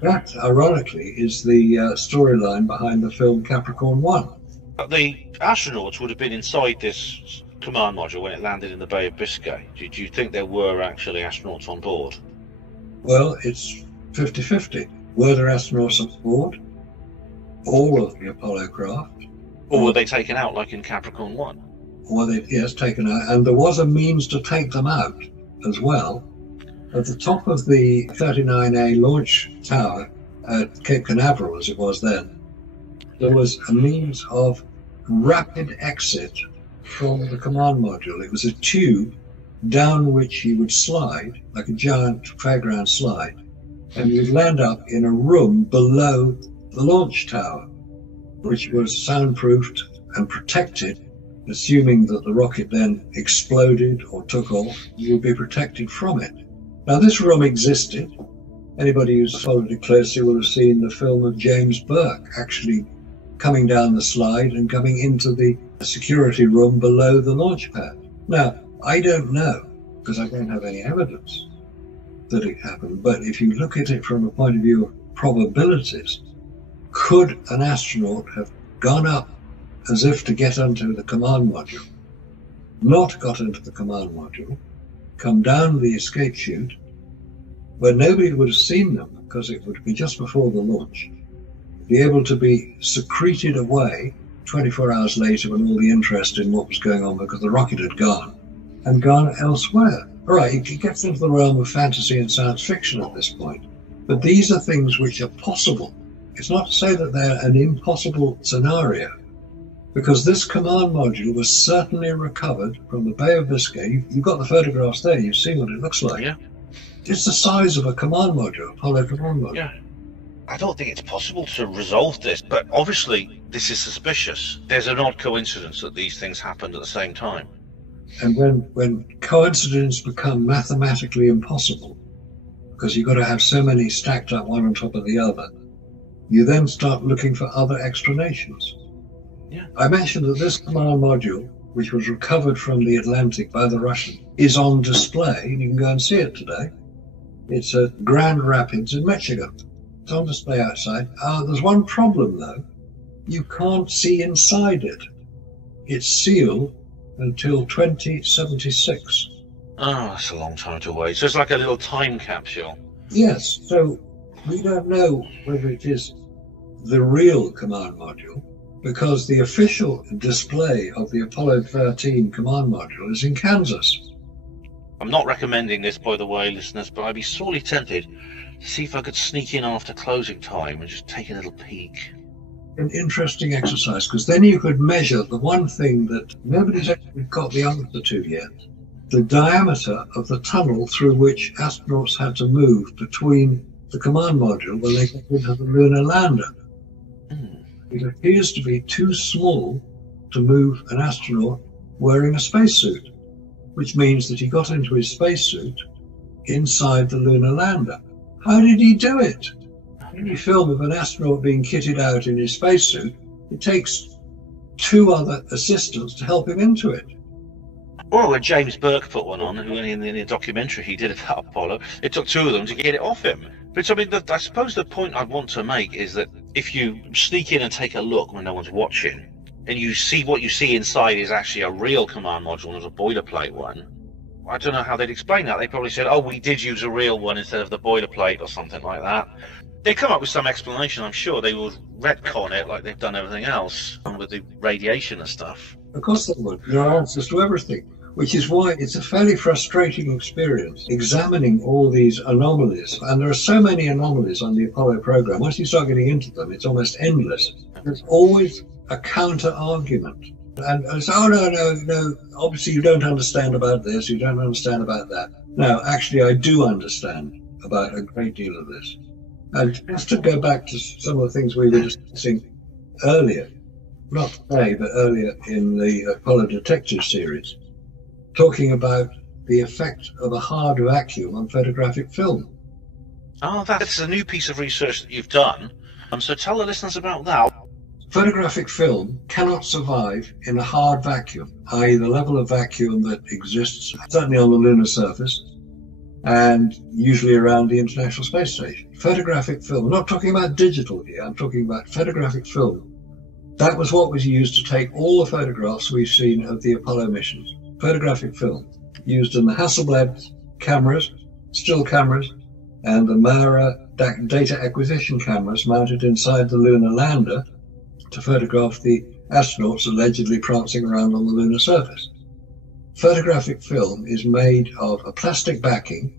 That, ironically, is the storyline behind the film Capricorn 1. The astronauts would have been inside this command module when it landed in the Bay of Biscay. Do you think there were actually astronauts on board? Well, it's 50-50. Were there astronauts on board? All of the Apollo craft. Or were they taken out like in Capricorn 1? Were they, yes, taken out. And there was a means to take them out as well. At the top of the 39A launch tower at Cape Canaveral, as it was then, there was a means of rapid exit from the command module. It was a tube down which you would slide, like a giant fairground slide, and you'd land up in a room below the launch tower, which was soundproofed and protected. Assuming that the rocket then exploded or took off, you would be protected from it. Now, this room existed. Anybody who's followed it closely will have seen the film of James Burke actually coming down the slide and coming into the security room below the launch pad. Now, I don't know, because I don't have any evidence that it happened, but if you look at it from a point of view of probabilities, could an astronaut have gone up as if to get onto the command module, not got into the command module, come down the escape chute, where nobody would have seen them because it would be just before the launch, be able to be secreted away 24 hours later when all the interest in what was going on because the rocket had gone and gone elsewhere. All right, it gets into the realm of fantasy and science fiction at this point, but these are things which are possible. It's not to say that they're an impossible scenario, because this command module was certainly recovered from the Bay of Biscay. You've got the photographs there, you've seen what it looks like. Yeah. It's the size of a command module, Apollo command module. Yeah. I don't think it's possible to resolve this, but obviously this is suspicious. There's an odd coincidence that these things happened at the same time. And when coincidences become mathematically impossible, because you've got to have so many stacked up one on top of the other, you then start looking for other explanations. Yeah. I mentioned that this command module, which was recovered from the Atlantic by the Russians, is on display, and you can go and see it today. It's at Grand Rapids in Michigan. It's on display outside. There's one problem, though. You can't see inside it. It's sealed until 2076. Oh, that's a long time to wait. So it's like a little time capsule. Yes, so we don't know whether it is the real command module, because the official display of the Apollo 13 command module is in Kansas. I'm not recommending this, by the way, listeners, but I'd be sorely tempted to see if I could sneak in after closing time and just take a little peek. An interesting exercise, because then you could measure the one thing that nobody's actually got the answer to yet: the diameter of the tunnel through which astronauts had to move between the command module when they got into the lunar lander. It appears to be too small to move an astronaut wearing a spacesuit, which means that he got into his spacesuit inside the lunar lander. How did he do it? Any film of an astronaut being kitted out in his spacesuit, it takes two other assistants to help him into it. Well, when James Burke put one on, in the documentary he did about Apollo, it took two of them to get it off him. But I mean, I suppose the point I want to make is that if you sneak in and take a look when no one's watching, and you see what you see inside is actually a real command module, not a boilerplate one, I don't know how they'd explain that. They probably said, oh, we did use a real one instead of the boilerplate or something like that. They'd come up with some explanation, I'm sure. They would retcon it like they've done everything else with the radiation and stuff. Of course they would. There are answers to everything, which is why it's a fairly frustrating experience examining all these anomalies. And there are so many anomalies on the Apollo program. Once you start getting into them, it's almost endless. There's always a counter-argument. And it's, oh, no, obviously you don't understand about this, you don't understand about that. No, actually, I do understand about a great deal of this. And just to go back to some of the things we were discussing earlier, not today, but earlier in the Apollo Detective series, talking about the effect of a hard vacuum on photographic film. Oh, that's a new piece of research that you've done. So tell the listeners about that. Photographic film cannot survive in a hard vacuum, i.e. the level of vacuum that exists certainly on the lunar surface and usually around the International Space Station. Photographic film, I'm not talking about digital here, I'm talking about photographic film. That was what was used to take all the photographs we've seen of the Apollo missions. Photographic film, used in the Hasselblad cameras, still cameras, and the Mara data acquisition cameras mounted inside the lunar lander to photograph the astronauts allegedly prancing around on the lunar surface. Photographic film is made of a plastic backing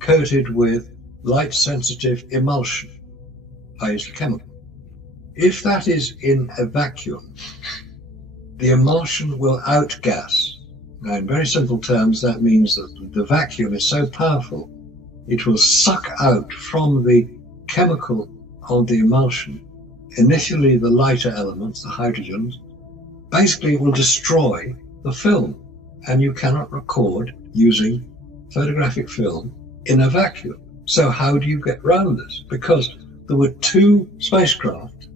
coated with light-sensitive emulsion, i.e. chemical. If that is in a vacuum, the emulsion will outgas. Now, in very simple terms, that means that the vacuum is so powerful, it will suck out from the chemical of the emulsion, initially the lighter elements, the hydrogens. Basically, it will destroy the film, and you cannot record using photographic film in a vacuum. So how do you get around this? Because there were two spacecraft.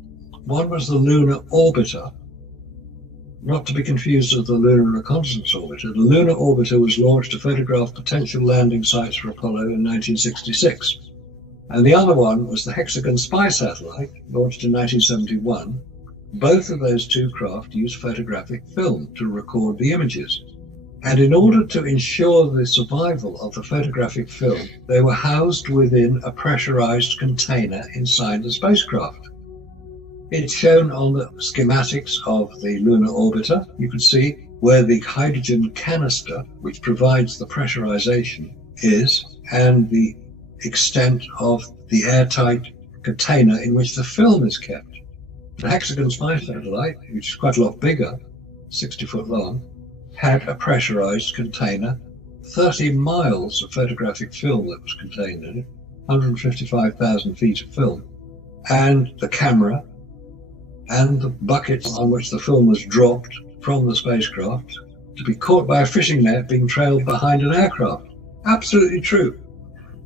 One was the Lunar Orbiter, not to be confused with the Lunar Reconnaissance Orbiter. The Lunar Orbiter was launched to photograph potential landing sites for Apollo in 1966. And the other one was the Hexagon Spy Satellite, launched in 1971. Both of those two craft used photographic film to record the images. And in order to ensure the survival of the photographic film, they were housed within a pressurized container inside the spacecraft. It's shown on the schematics of the Lunar Orbiter. You can see where the hydrogen canister, which provides the pressurization, is, and the extent of the airtight container in which the film is kept. The Hexagon Spy Satellite, which is quite a lot bigger, 60 foot long, had a pressurized container, 30 miles of photographic film that was contained in it, 155,000 feet of film, and the camera and the buckets on which the film was dropped from the spacecraft to be caught by a fishing net being trailed behind an aircraft. Absolutely true.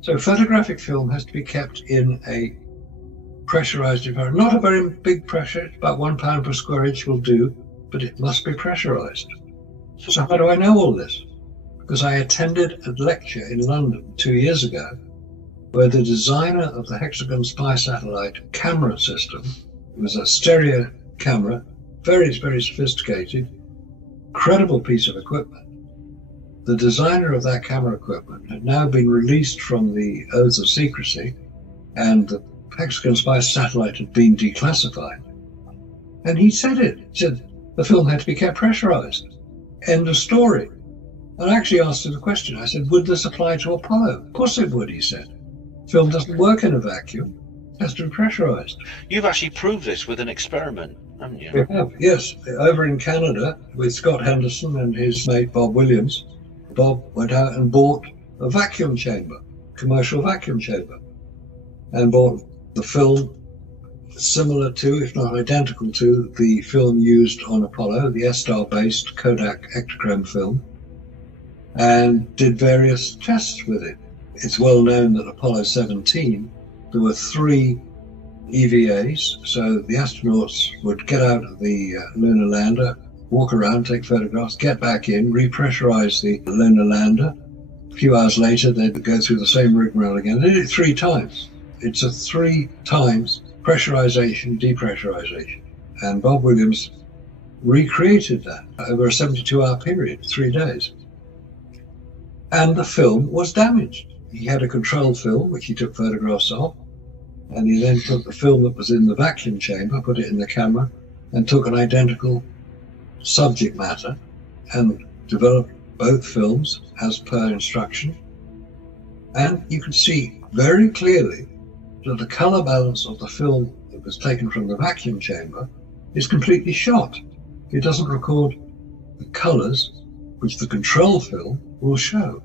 So photographic film has to be kept in a pressurized environment. Not a very big pressure, about 1 pound per square inch will do, but it must be pressurized. So how do I know all this? Because I attended a lecture in London 2 years ago where the designer of the Hexagon Spy Satellite camera system, it was a stereo camera, very, very sophisticated, credible piece of equipment. The designer of that camera equipment had now been released from the oath of secrecy, and the Hexagon Spy Satellite had been declassified. And he said it. He said the film had to be kept pressurized. End of story. And I actually asked him the question. I said, would this apply to Apollo? Of course it would, he said. Film doesn't work in a vacuum. It has to be pressurized. You've actually proved this with an experiment, haven't you? We have, yes. Over in Canada with Scott Henderson and his mate Bob Williams, Bob went out and bought a vacuum chamber, commercial vacuum chamber, and bought the film similar to, if not identical to, the film used on Apollo, the S-Star-based Kodak Ektachrome film, and did various tests with it. It's well known that Apollo 17, there were 3 EVAs, so the astronauts would get out of the lunar lander, walk around, take photographs, get back in, repressurize the lunar lander. A few hours later, they'd go through the same rigmarole again. They did it 3 times. It's a 3 times pressurization, depressurization. And Bob Williams recreated that over a 72-hour period, 3 days. And the film was damaged. He had a control film, which he took photographs of, and he then took the film that was in the vacuum chamber, put it in the camera, and took an identical subject matter and developed both films as per instruction. And you can see very clearly that the color balance of the film that was taken from the vacuum chamber is completely shot. It doesn't record the colors which the control film will show.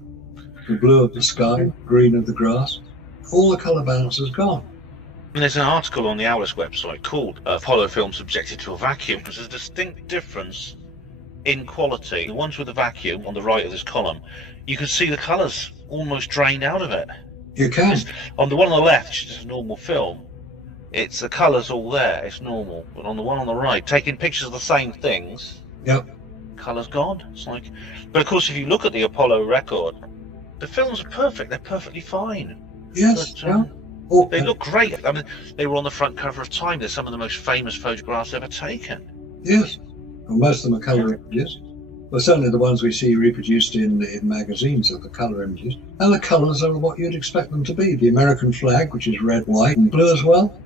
The blue of the sky, green of the grass, all the color balance is gone. And there's an article on the Atlas website called Apollo Film Subjected to a Vacuum. There's a distinct difference in quality. The ones with the vacuum on the right of this column, you can see the colors almost drained out of it. You can. On the one on the left, which is just a normal film, it's the colours all there, it's normal. But on the one on the right, taking pictures of the same things, Yep. colour's gone. It's like, but of course, if you look at the Apollo record, the films are perfect. They're perfectly fine. Yes. But, Yeah. Oh, they look great. I mean, they were on the front cover of Time. They're some of the most famous photographs ever taken. yes. Well, most of them are colour images. Well, certainly the ones we see reproduced in magazines are the colour images. And the colours are what you'd expect them to be. The American flag, which is red, white, and blue as well.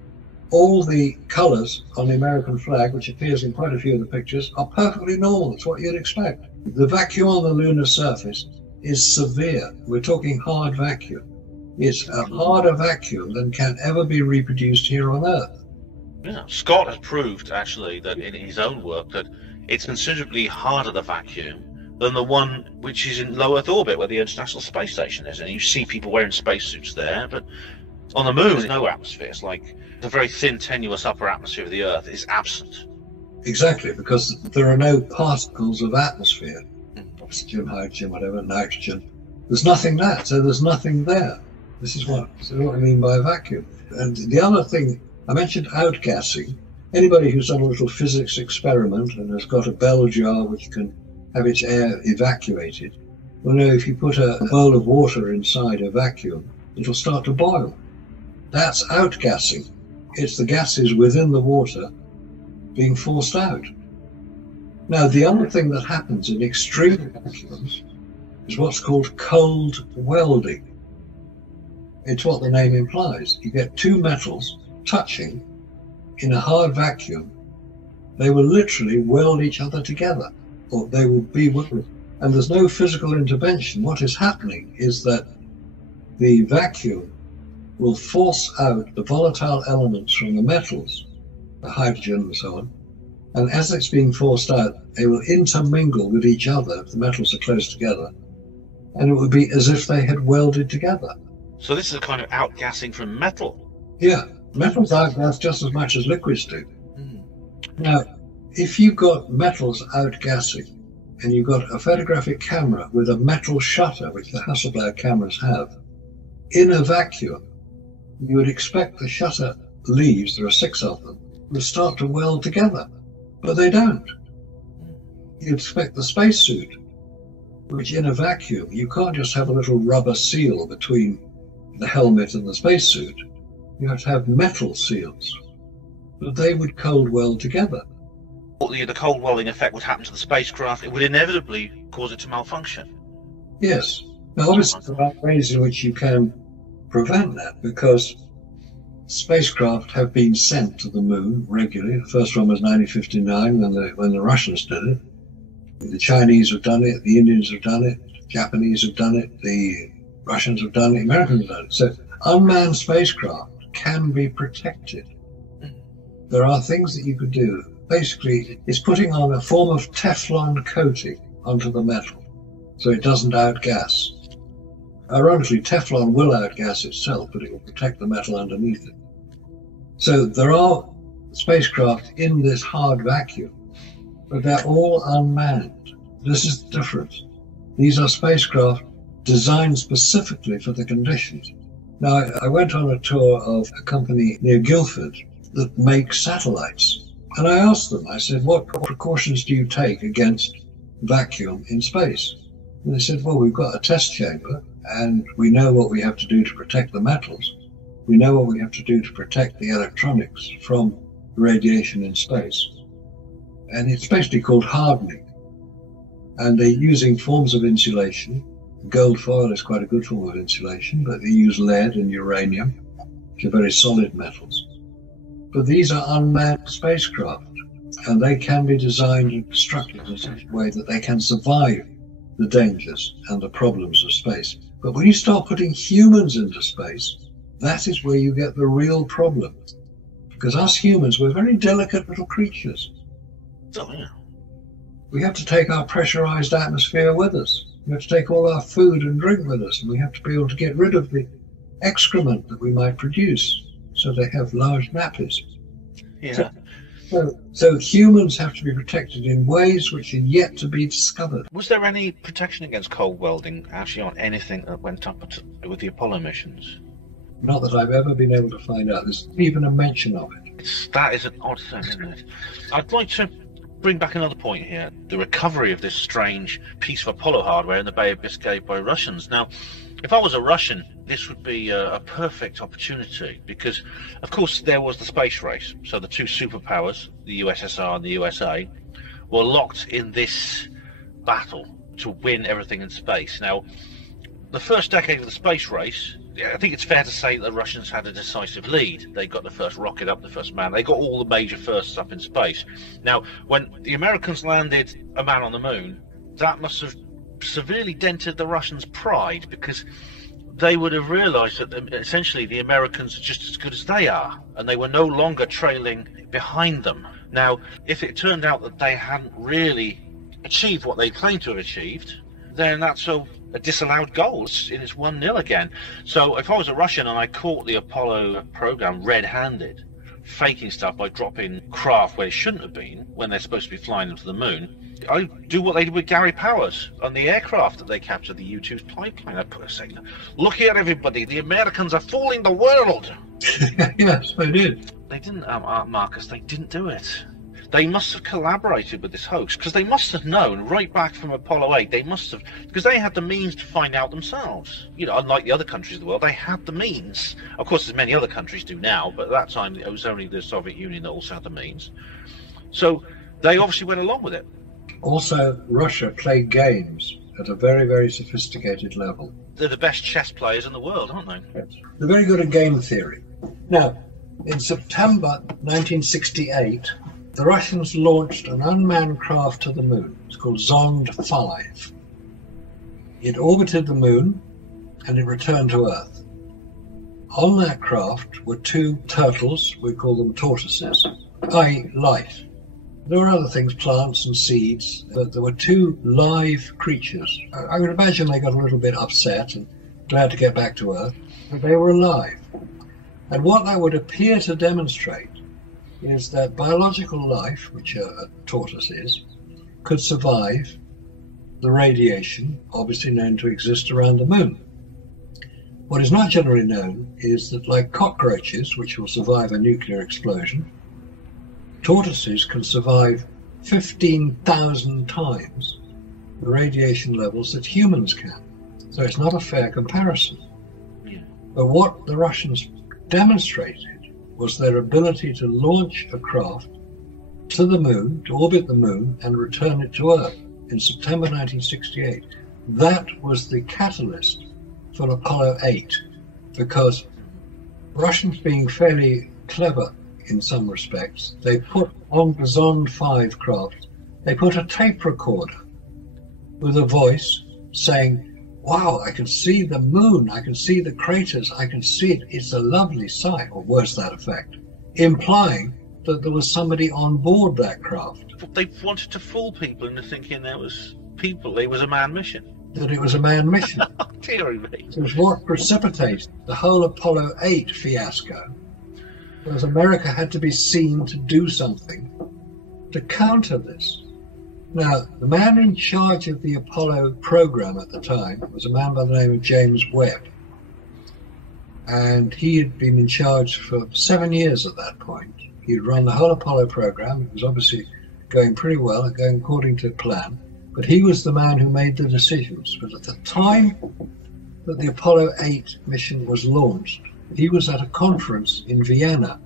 All the colours on the American flag, which appears in quite a few of the pictures, are perfectly normal. It's what you'd expect. The vacuum on the lunar surface is severe. We're talking hard vacuum. It's a harder vacuum than can ever be reproduced here on Earth. Yeah, Scott has proved actually that in his own work that it's considerably harder the vacuum than the one which is in low Earth orbit where the International Space Station is. And you see people wearing spacesuits there, but on the moon, there's no atmosphere. It's like the very thin, tenuous upper atmosphere of the Earth is absent. Exactly, because there are no particles of atmosphere. Oxygen, hydrogen, whatever, nitrogen. There's nothing there, so there's nothing there. This is what I mean by vacuum. And the other thing, I mentioned outgassing. Anybody who's done a little physics experiment and has got a bell jar which can have its air evacuated will know if you put a bowl of water inside a vacuum, it'll start to boil. That's outgassing. It's the gases within the water being forced out. Now, the other thing that happens in extreme vacuums is what's called cold welding. It's what the name implies. You get two metals touching in a hard vacuum. They will literally weld each other together, or they will be welded. And there's no physical intervention. What is happening is that the vacuum will force out the volatile elements from the metals, the hydrogen and so on. And as it's being forced out, they will intermingle with each other if the metals are close together. And it would be as if they had welded together. So this is a kind of outgassing from metal. Yeah, metals outgas just as much as liquids do. Now, if you've got metals outgassing, and you've got a photographic camera with a metal shutter, which the Hasselblad cameras have, in a vacuum, you would expect the shutter leaves, there are 6 of them, will start to weld together, but they don't. You'd expect the spacesuit, which in a vacuum, you can't just have a little rubber seal between the helmet and the spacesuit. You have to have metal seals, but they would cold weld together. The cold welding effect would happen to the spacecraft. It would inevitably cause it to malfunction. Yes. Now, obviously, there are ways in which you can prevent that, because spacecraft have been sent to the moon regularly. The first one was 1959 when the Russians did it. The Chinese have done it, the Indians have done it, the Japanese have done it, the Russians have done it, the Americans have done it. So unmanned spacecraft can be protected. There are things that you could do. Basically, it's putting on a form of Teflon coating onto the metal so it doesn't outgas. Ironically, Teflon will outgas itself, but it will protect the metal underneath it. So there are spacecraft in this hard vacuum, but they're all unmanned. This is the difference. These are spacecraft designed specifically for the conditions. Now, I went on a tour of a company near Guildford that makes satellites. And I asked them, I said, what precautions do you take against vacuum in space? And they said, well, we've got a test chamber, and we know what we have to do to protect the metals. We know what we have to do to protect the electronics from radiation in space. And it's basically called hardening. And they're using forms of insulation. Gold foil is quite a good form of insulation, but they use lead and uranium, which are very solid metals. But these are unmanned spacecraft, and they can be designed and constructed in such a way that they can survive the dangers and the problems of space. But when you start putting humans into space, that is where you get the real problem. Because us humans, we're very delicate little creatures. Oh, yeah. We have to take our pressurized atmosphere with us. We have to take all our food and drink with us, and we have to be able to get rid of the excrement that we might produce. So they have large nappies. Yeah. So So humans have to be protected in ways which are yet to be discovered. Was there any protection against cold welding actually on anything that went up with the Apollo missions? Not that I've ever been able to find out. There's even a mention of it. That is an odd thing, isn't it? I'd like to bring back another point here. The recovery of this strange piece of Apollo hardware in the Bay of Biscay by Russians. Now, if I was a Russian, this would be a perfect opportunity because, of course, there was the space race. So the two superpowers, the USSR and the USA, were locked in this battle to win everything in space. Now, the first decade of the space race, I think it's fair to say that the Russians had a decisive lead. They got the first rocket up, the first man. They got all the major firsts up in space. Now, when the Americans landed a man on the moon, that must have severely dented the Russians' pride because they would have realized that essentially the Americans are just as good as they are, and they were no longer trailing behind them. Now, if it turned out that they hadn't really achieved what they claimed to have achieved, then that's a disallowed goal. It's 1-0 again. So if I was a Russian and I caught the Apollo program red-handed, faking stuff by dropping craft where it shouldn't have been when they're supposed to be flying them to the moon, I'd do what they did with Gary Powers on the aircraft that they captured, the U-2's pipeline. I'd put a signal. Look here, everybody, the Americans are fooling the world. Yes, they did. They didn't, Marcus, they didn't do it. They must have collaborated with this hoax because they must have known right back from Apollo 8. They must have, because they had the means to find out themselves. You know, unlike the other countries of the world, they had the means. Of course, as many other countries do now, but at that time it was only the Soviet Union that also had the means. So they obviously went along with it. Also, Russia played games at a very, very sophisticated level. They're the best chess players in the world, aren't they? Yes. They're very good at game theory. Now, in September 1968, the Russians launched an unmanned craft to the moon. It's called Zond 5. It orbited the moon and it returned to Earth. On that craft were two turtles, we call them tortoises, i.e. life. There were other things, plants and seeds, but there were two live creatures. I would imagine they got a little bit upset and glad to get back to Earth, but they were alive. And what that would appear to demonstrate is that biological life, which a tortoise is, could survive the radiation obviously known to exist around the moon. What is not generally known is that, like cockroaches, which will survive a nuclear explosion, tortoises can survive 15,000 times the radiation levels that humans can. So it's not a fair comparison. Yeah. But what the Russians demonstrated was their ability to launch a craft to the moon, to orbit the moon, and return it to Earth in September 1968. That was the catalyst for Apollo 8, because Russians, being fairly clever in some respects, they put on the Zond 5 craft, they put a tape recorder with a voice saying, "Wow, I can see the moon, I can see the craters, I can see it, it's a lovely sight," or worse, that effect, implying that there was somebody on board that craft. They wanted to fool people into thinking there was people, it was a manned mission. That it was a manned mission. Deary me. It was what precipitated the whole Apollo 8 fiasco, because America had to be seen to do something to counter this. Now, the man in charge of the Apollo program at the time was a man by the name of James Webb. And he had been in charge for 7 years at that point. He had run the whole Apollo program. It was obviously going pretty well, going according to plan. But he was the man who made the decisions. But at the time that the Apollo 8 mission was launched, he was at a conference in Vienna.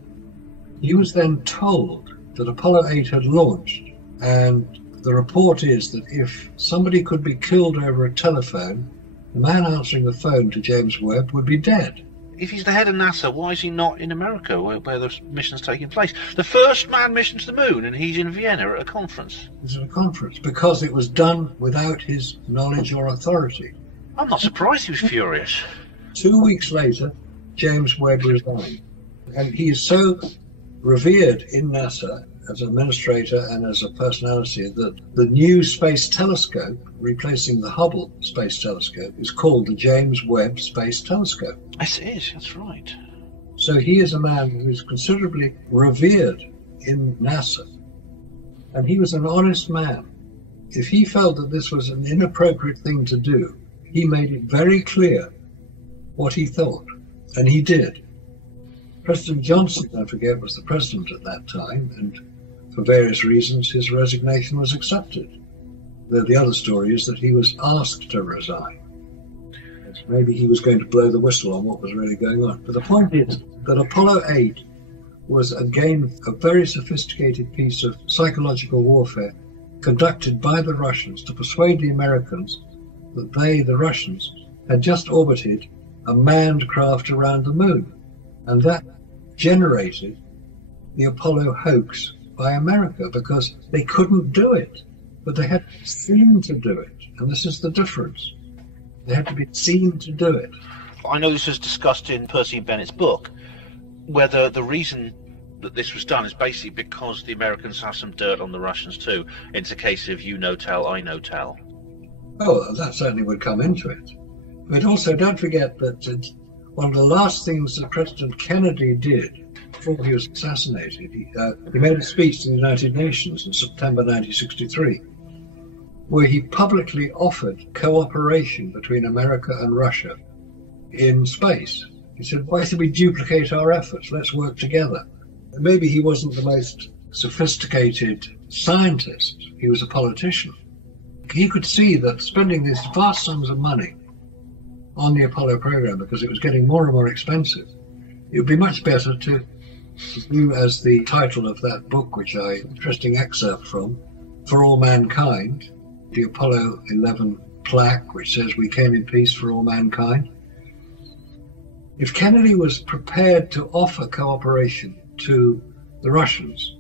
He was then told that Apollo 8 had launched, and the report is that if somebody could be killed over a telephone, the man answering the phone to James Webb would be dead. If he's the head of NASA, why is he not in America, where the mission's taking place? The first manned mission to the moon, and he's in Vienna at a conference. He's at a conference because it was done without his knowledge or authority. I'm not surprised he was furious. 2 weeks later, James Webb resigned. And he is so revered in NASA as an administrator and as a personality that the new space telescope, replacing the Hubble Space Telescope, is called the James Webb Space Telescope. Yes, it is, that's right. So he is a man who is considerably revered in NASA. And he was an honest man. If he felt that this was an inappropriate thing to do, he made it very clear what he thought, and he did. President Johnson, don't forget, was the president at that time, and for various reasons his resignation was accepted. The other story is that he was asked to resign. Maybe he was going to blow the whistle on what was really going on. But the point is that Apollo 8 was again a very sophisticated piece of psychological warfare conducted by the Russians to persuade the Americans that they, the Russians, had just orbited a manned craft around the moon. And that generated the Apollo hoax by America, because they couldn't do it, but they had to seem to do it. And this is the difference. They had to be seen to do it. I know this was discussed in Percy Bennett's book, whether the reason that this was done is basically because the Americans have some dirt on the Russians too. It's a case of you no tell, I no tell. Oh, that certainly would come into it. But also don't forget that one of the last things that President Kennedy did before he was assassinated, he made a speech to the United Nations in September 1963, where he publicly offered cooperation between America and Russia in space. He said, why should we duplicate our efforts? Let's work together. And maybe he wasn't the most sophisticated scientist. He was a politician. He could see that spending these vast sums of money on the Apollo program, because it was getting more and more expensive, it would be much better to do as the title of that book, which I interesting excerpt from, For All Mankind, the Apollo 11 plaque, which says we came in peace for all mankind. If Kennedy was prepared to offer cooperation to the Russians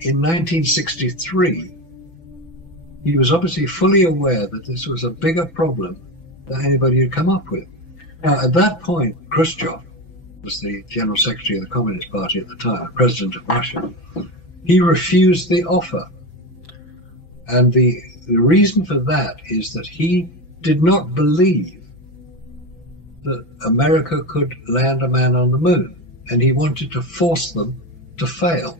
in 1963, he was obviously fully aware that this was a bigger problem than anybody had come up with. Now, at that point, Khrushchev was the General Secretary of the Communist Party at the time, President of Russia. He refused the offer. And the reason for that is that he did not believe that America could land a man on the moon, and he wanted to force them to fail.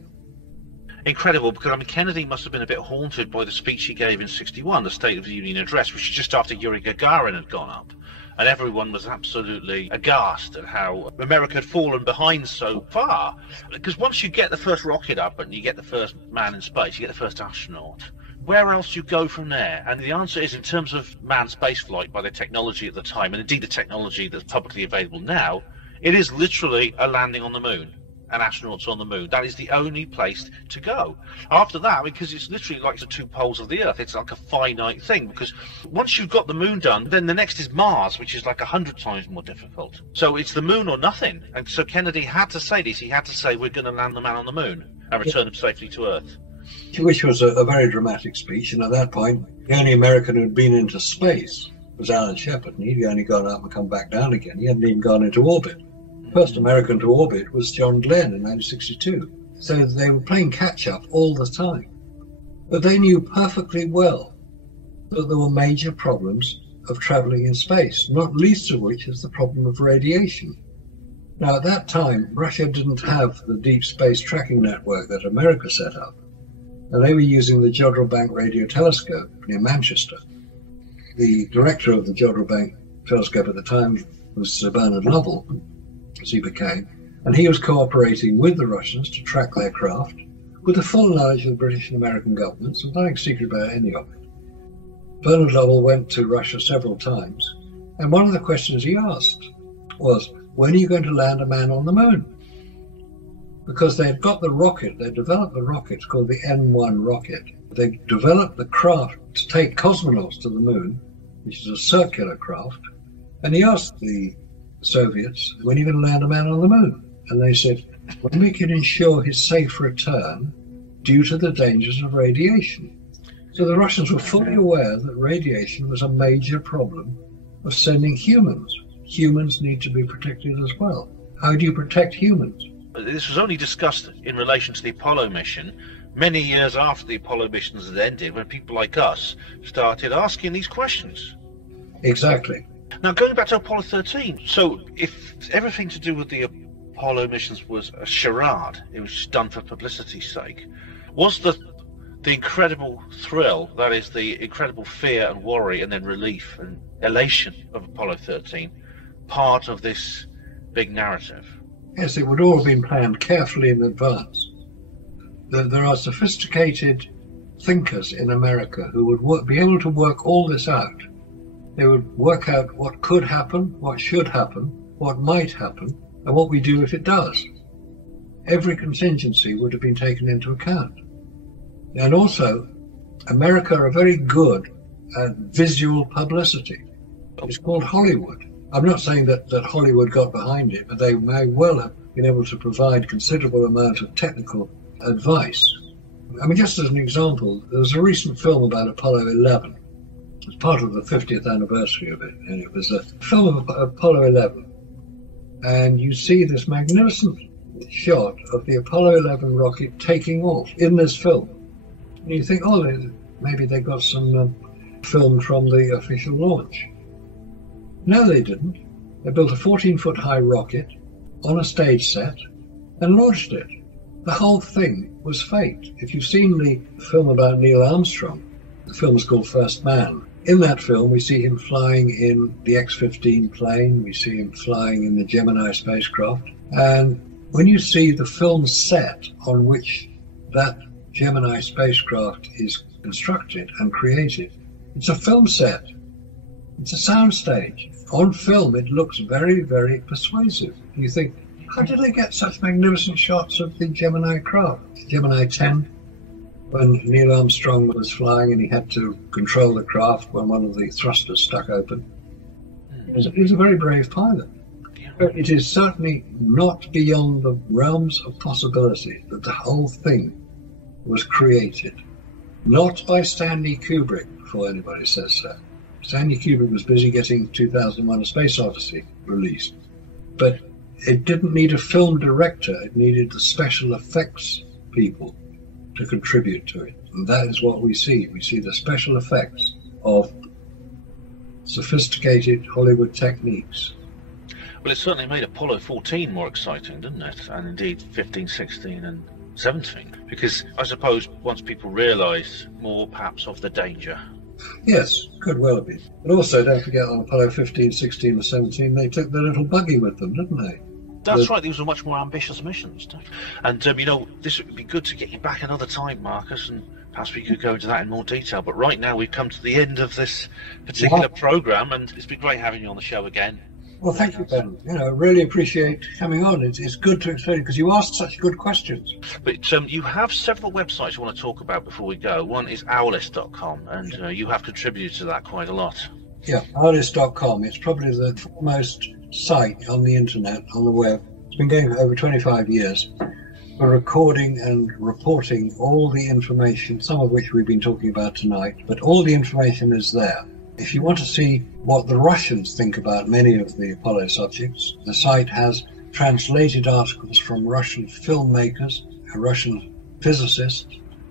Incredible, because I mean, Kennedy must have been a bit haunted by the speech he gave in '61, the State of the Union address, which was just after Yuri Gagarin had gone up, and everyone was absolutely aghast at how America had fallen behind so far. Because once you get the first rocket up and you get the first man in space, you get the first astronaut, where else do you go from there? And the answer is, in terms of manned spaceflight by the technology at the time, and indeed the technology that's publicly available now, it is literally a landing on the moon and astronauts on the moon. That is the only place to go. After that, because it's literally like the two poles of the Earth, it's like a finite thing, because once you've got the moon done, then the next is Mars, which is like 100 times more difficult. So it's the moon or nothing. And so Kennedy had to say this. He had to say, we're going to land the man on the moon and return him safely to Earth. Which was a very dramatic speech, and at that point, the only American who had been into space was Alan Shepard, and he'd only gone up and come back down again. He hadn't even gone into orbit. The first American to orbit was John Glenn in 1962. So they were playing catch-up all the time. But they knew perfectly well that there were major problems of traveling in space, not least of which is the problem of radiation. Now, at that time, Russia didn't have the deep space tracking network that America set up, and they were using the Jodrell Bank Radio Telescope near Manchester. The director of the Jodrell Bank Telescope at the time was Sir Bernard Lovell, as he became, and he was cooperating with the Russians to track their craft with the full knowledge of the British and American governments, and nothing secret about any of it. Bernard Lovell went to Russia several times, and one of the questions he asked was, when are you going to land a man on the moon? Because they'd got the rocket, they developed the rocket called the N-1 rocket. They developed the craft to take cosmonauts to the moon, which is a circular craft, and he asked the Soviets, when are you going to land a man on the moon? And they said, when we can ensure his safe return due to the dangers of radiation. So the Russians were fully aware that radiation was a major problem of sending humans. Humans need to be protected as well. How do you protect humans? This was only discussed in relation to the Apollo mission many years after the Apollo missions had ended, when people like us started asking these questions. Exactly. Now, going back to Apollo 13, so if everything to do with the Apollo missions was a charade. It was just done for publicity's sake. Was the incredible thrill, that is the incredible fear and worry and then relief and elation of Apollo 13, part of this big narrative? Yes, it would all have been planned carefully in advance. There are sophisticated thinkers in America who would be able to work all this out. They would work out what could happen, what should happen, what might happen, and what we do if it does. Every contingency would have been taken into account. And also, America are very good at visual publicity. It's called Hollywood. I'm not saying that Hollywood got behind it, but they may well have been able to provide considerable amount of technical advice. I mean, just as an example, there was a recent film about Apollo 11. It's part of the 50th anniversary of it, and it was a film of Apollo 11. And you see this magnificent shot of the Apollo 11 rocket taking off in this film. And you think, oh, maybe they got some film from the official launch. No, they didn't. They built a 14-foot high rocket on a stage set and launched it. The whole thing was faked. If you've seen the film about Neil Armstrong, the film is called First Man. In that film, we see him flying in the X-15 plane. We see him flying in the Gemini spacecraft. And when you see the film set on which that Gemini spacecraft is constructed and created, it's a film set. It's a soundstage. On film, it looks very, very persuasive. You think, how did they get such magnificent shots of the Gemini craft? Gemini 10, when Neil Armstrong was flying and he had to control the craft when one of the thrusters stuck open. He was a very brave pilot. But it is certainly not beyond the realms of possibility that the whole thing was created. Not by Stanley Kubrick, before anybody says so. Stanley Kubrick was busy getting 2001: A Space Odyssey released. But it didn't need a film director, it needed the special effects people to contribute to it. And that is what we see. We see the special effects of sophisticated Hollywood techniques. Well, it certainly made Apollo 14 more exciting, didn't it? And indeed 15, 16 and 17. Because I suppose once people realised more perhaps of the danger. Yes, could well have been. But also, don't forget, on Apollo 15, 16 and 17, they took their little buggy with them, didn't they? That's right, these were much more ambitious missions. And, this would be good to get you back another time, Marcus, and perhaps we could go into that in more detail. But right now we've come to the end of this particular programme, and it's been great having you on the show again. Well, thank you, Ben. Really appreciate coming on. It's good to explain, because you asked such good questions. But you have several websites you want to talk about before we go. One is owlist.com, and you have contributed to that quite a lot. Yeah, owlist.com. It's probably the foremost site on the internet, on the web. It's been going for over 25 years. We're recording and reporting all the information, some of which we've been talking about tonight, but all the information is there. If you want to see what the Russians think about many of the Apollo subjects, the site has translated articles from Russian filmmakers, Russian physicists,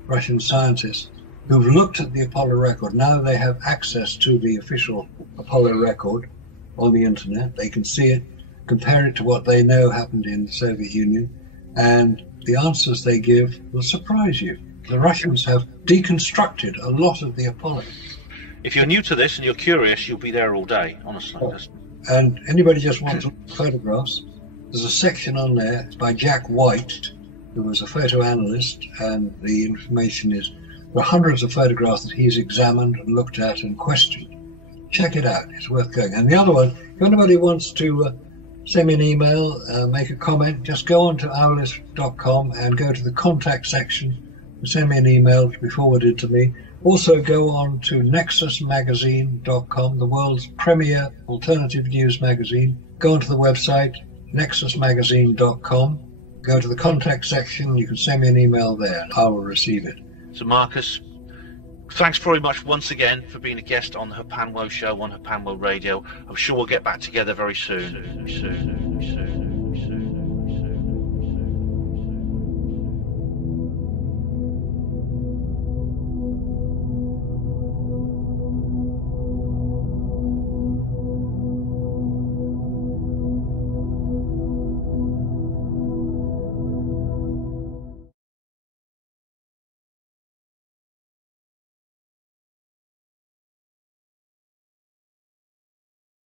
Russian scientists who've looked at the Apollo record. Now they have access to the official Apollo record on the internet. They can see it, compare it to what they know happened in the Soviet Union, and the answers they give will surprise you. The Russians have deconstructed a lot of the Apollo. If you're new to this and you're curious, you'll be there all day, honestly. Oh. And anybody just wants to look at photographs, there's a section on there. It's by Jack White, who was a photo analyst, and the information is, there are hundreds of photographs that he's examined and looked at and questioned. Check it out, it's worth going. And the other one, if anybody wants to send me an email, make a comment, just go on to owlist.com and go to the contact section, send me an email to be forwarded to me. Also go on to nexusmagazine.com, the world's premier alternative news magazine. Go onto the website, nexusmagazine.com. Go to the contact section, you can send me an email there, and I will receive it. So Marcus, thanks very much once again for being a guest on the Hapanwo show on Hapanwo Radio. I'm sure we'll get back together very soon.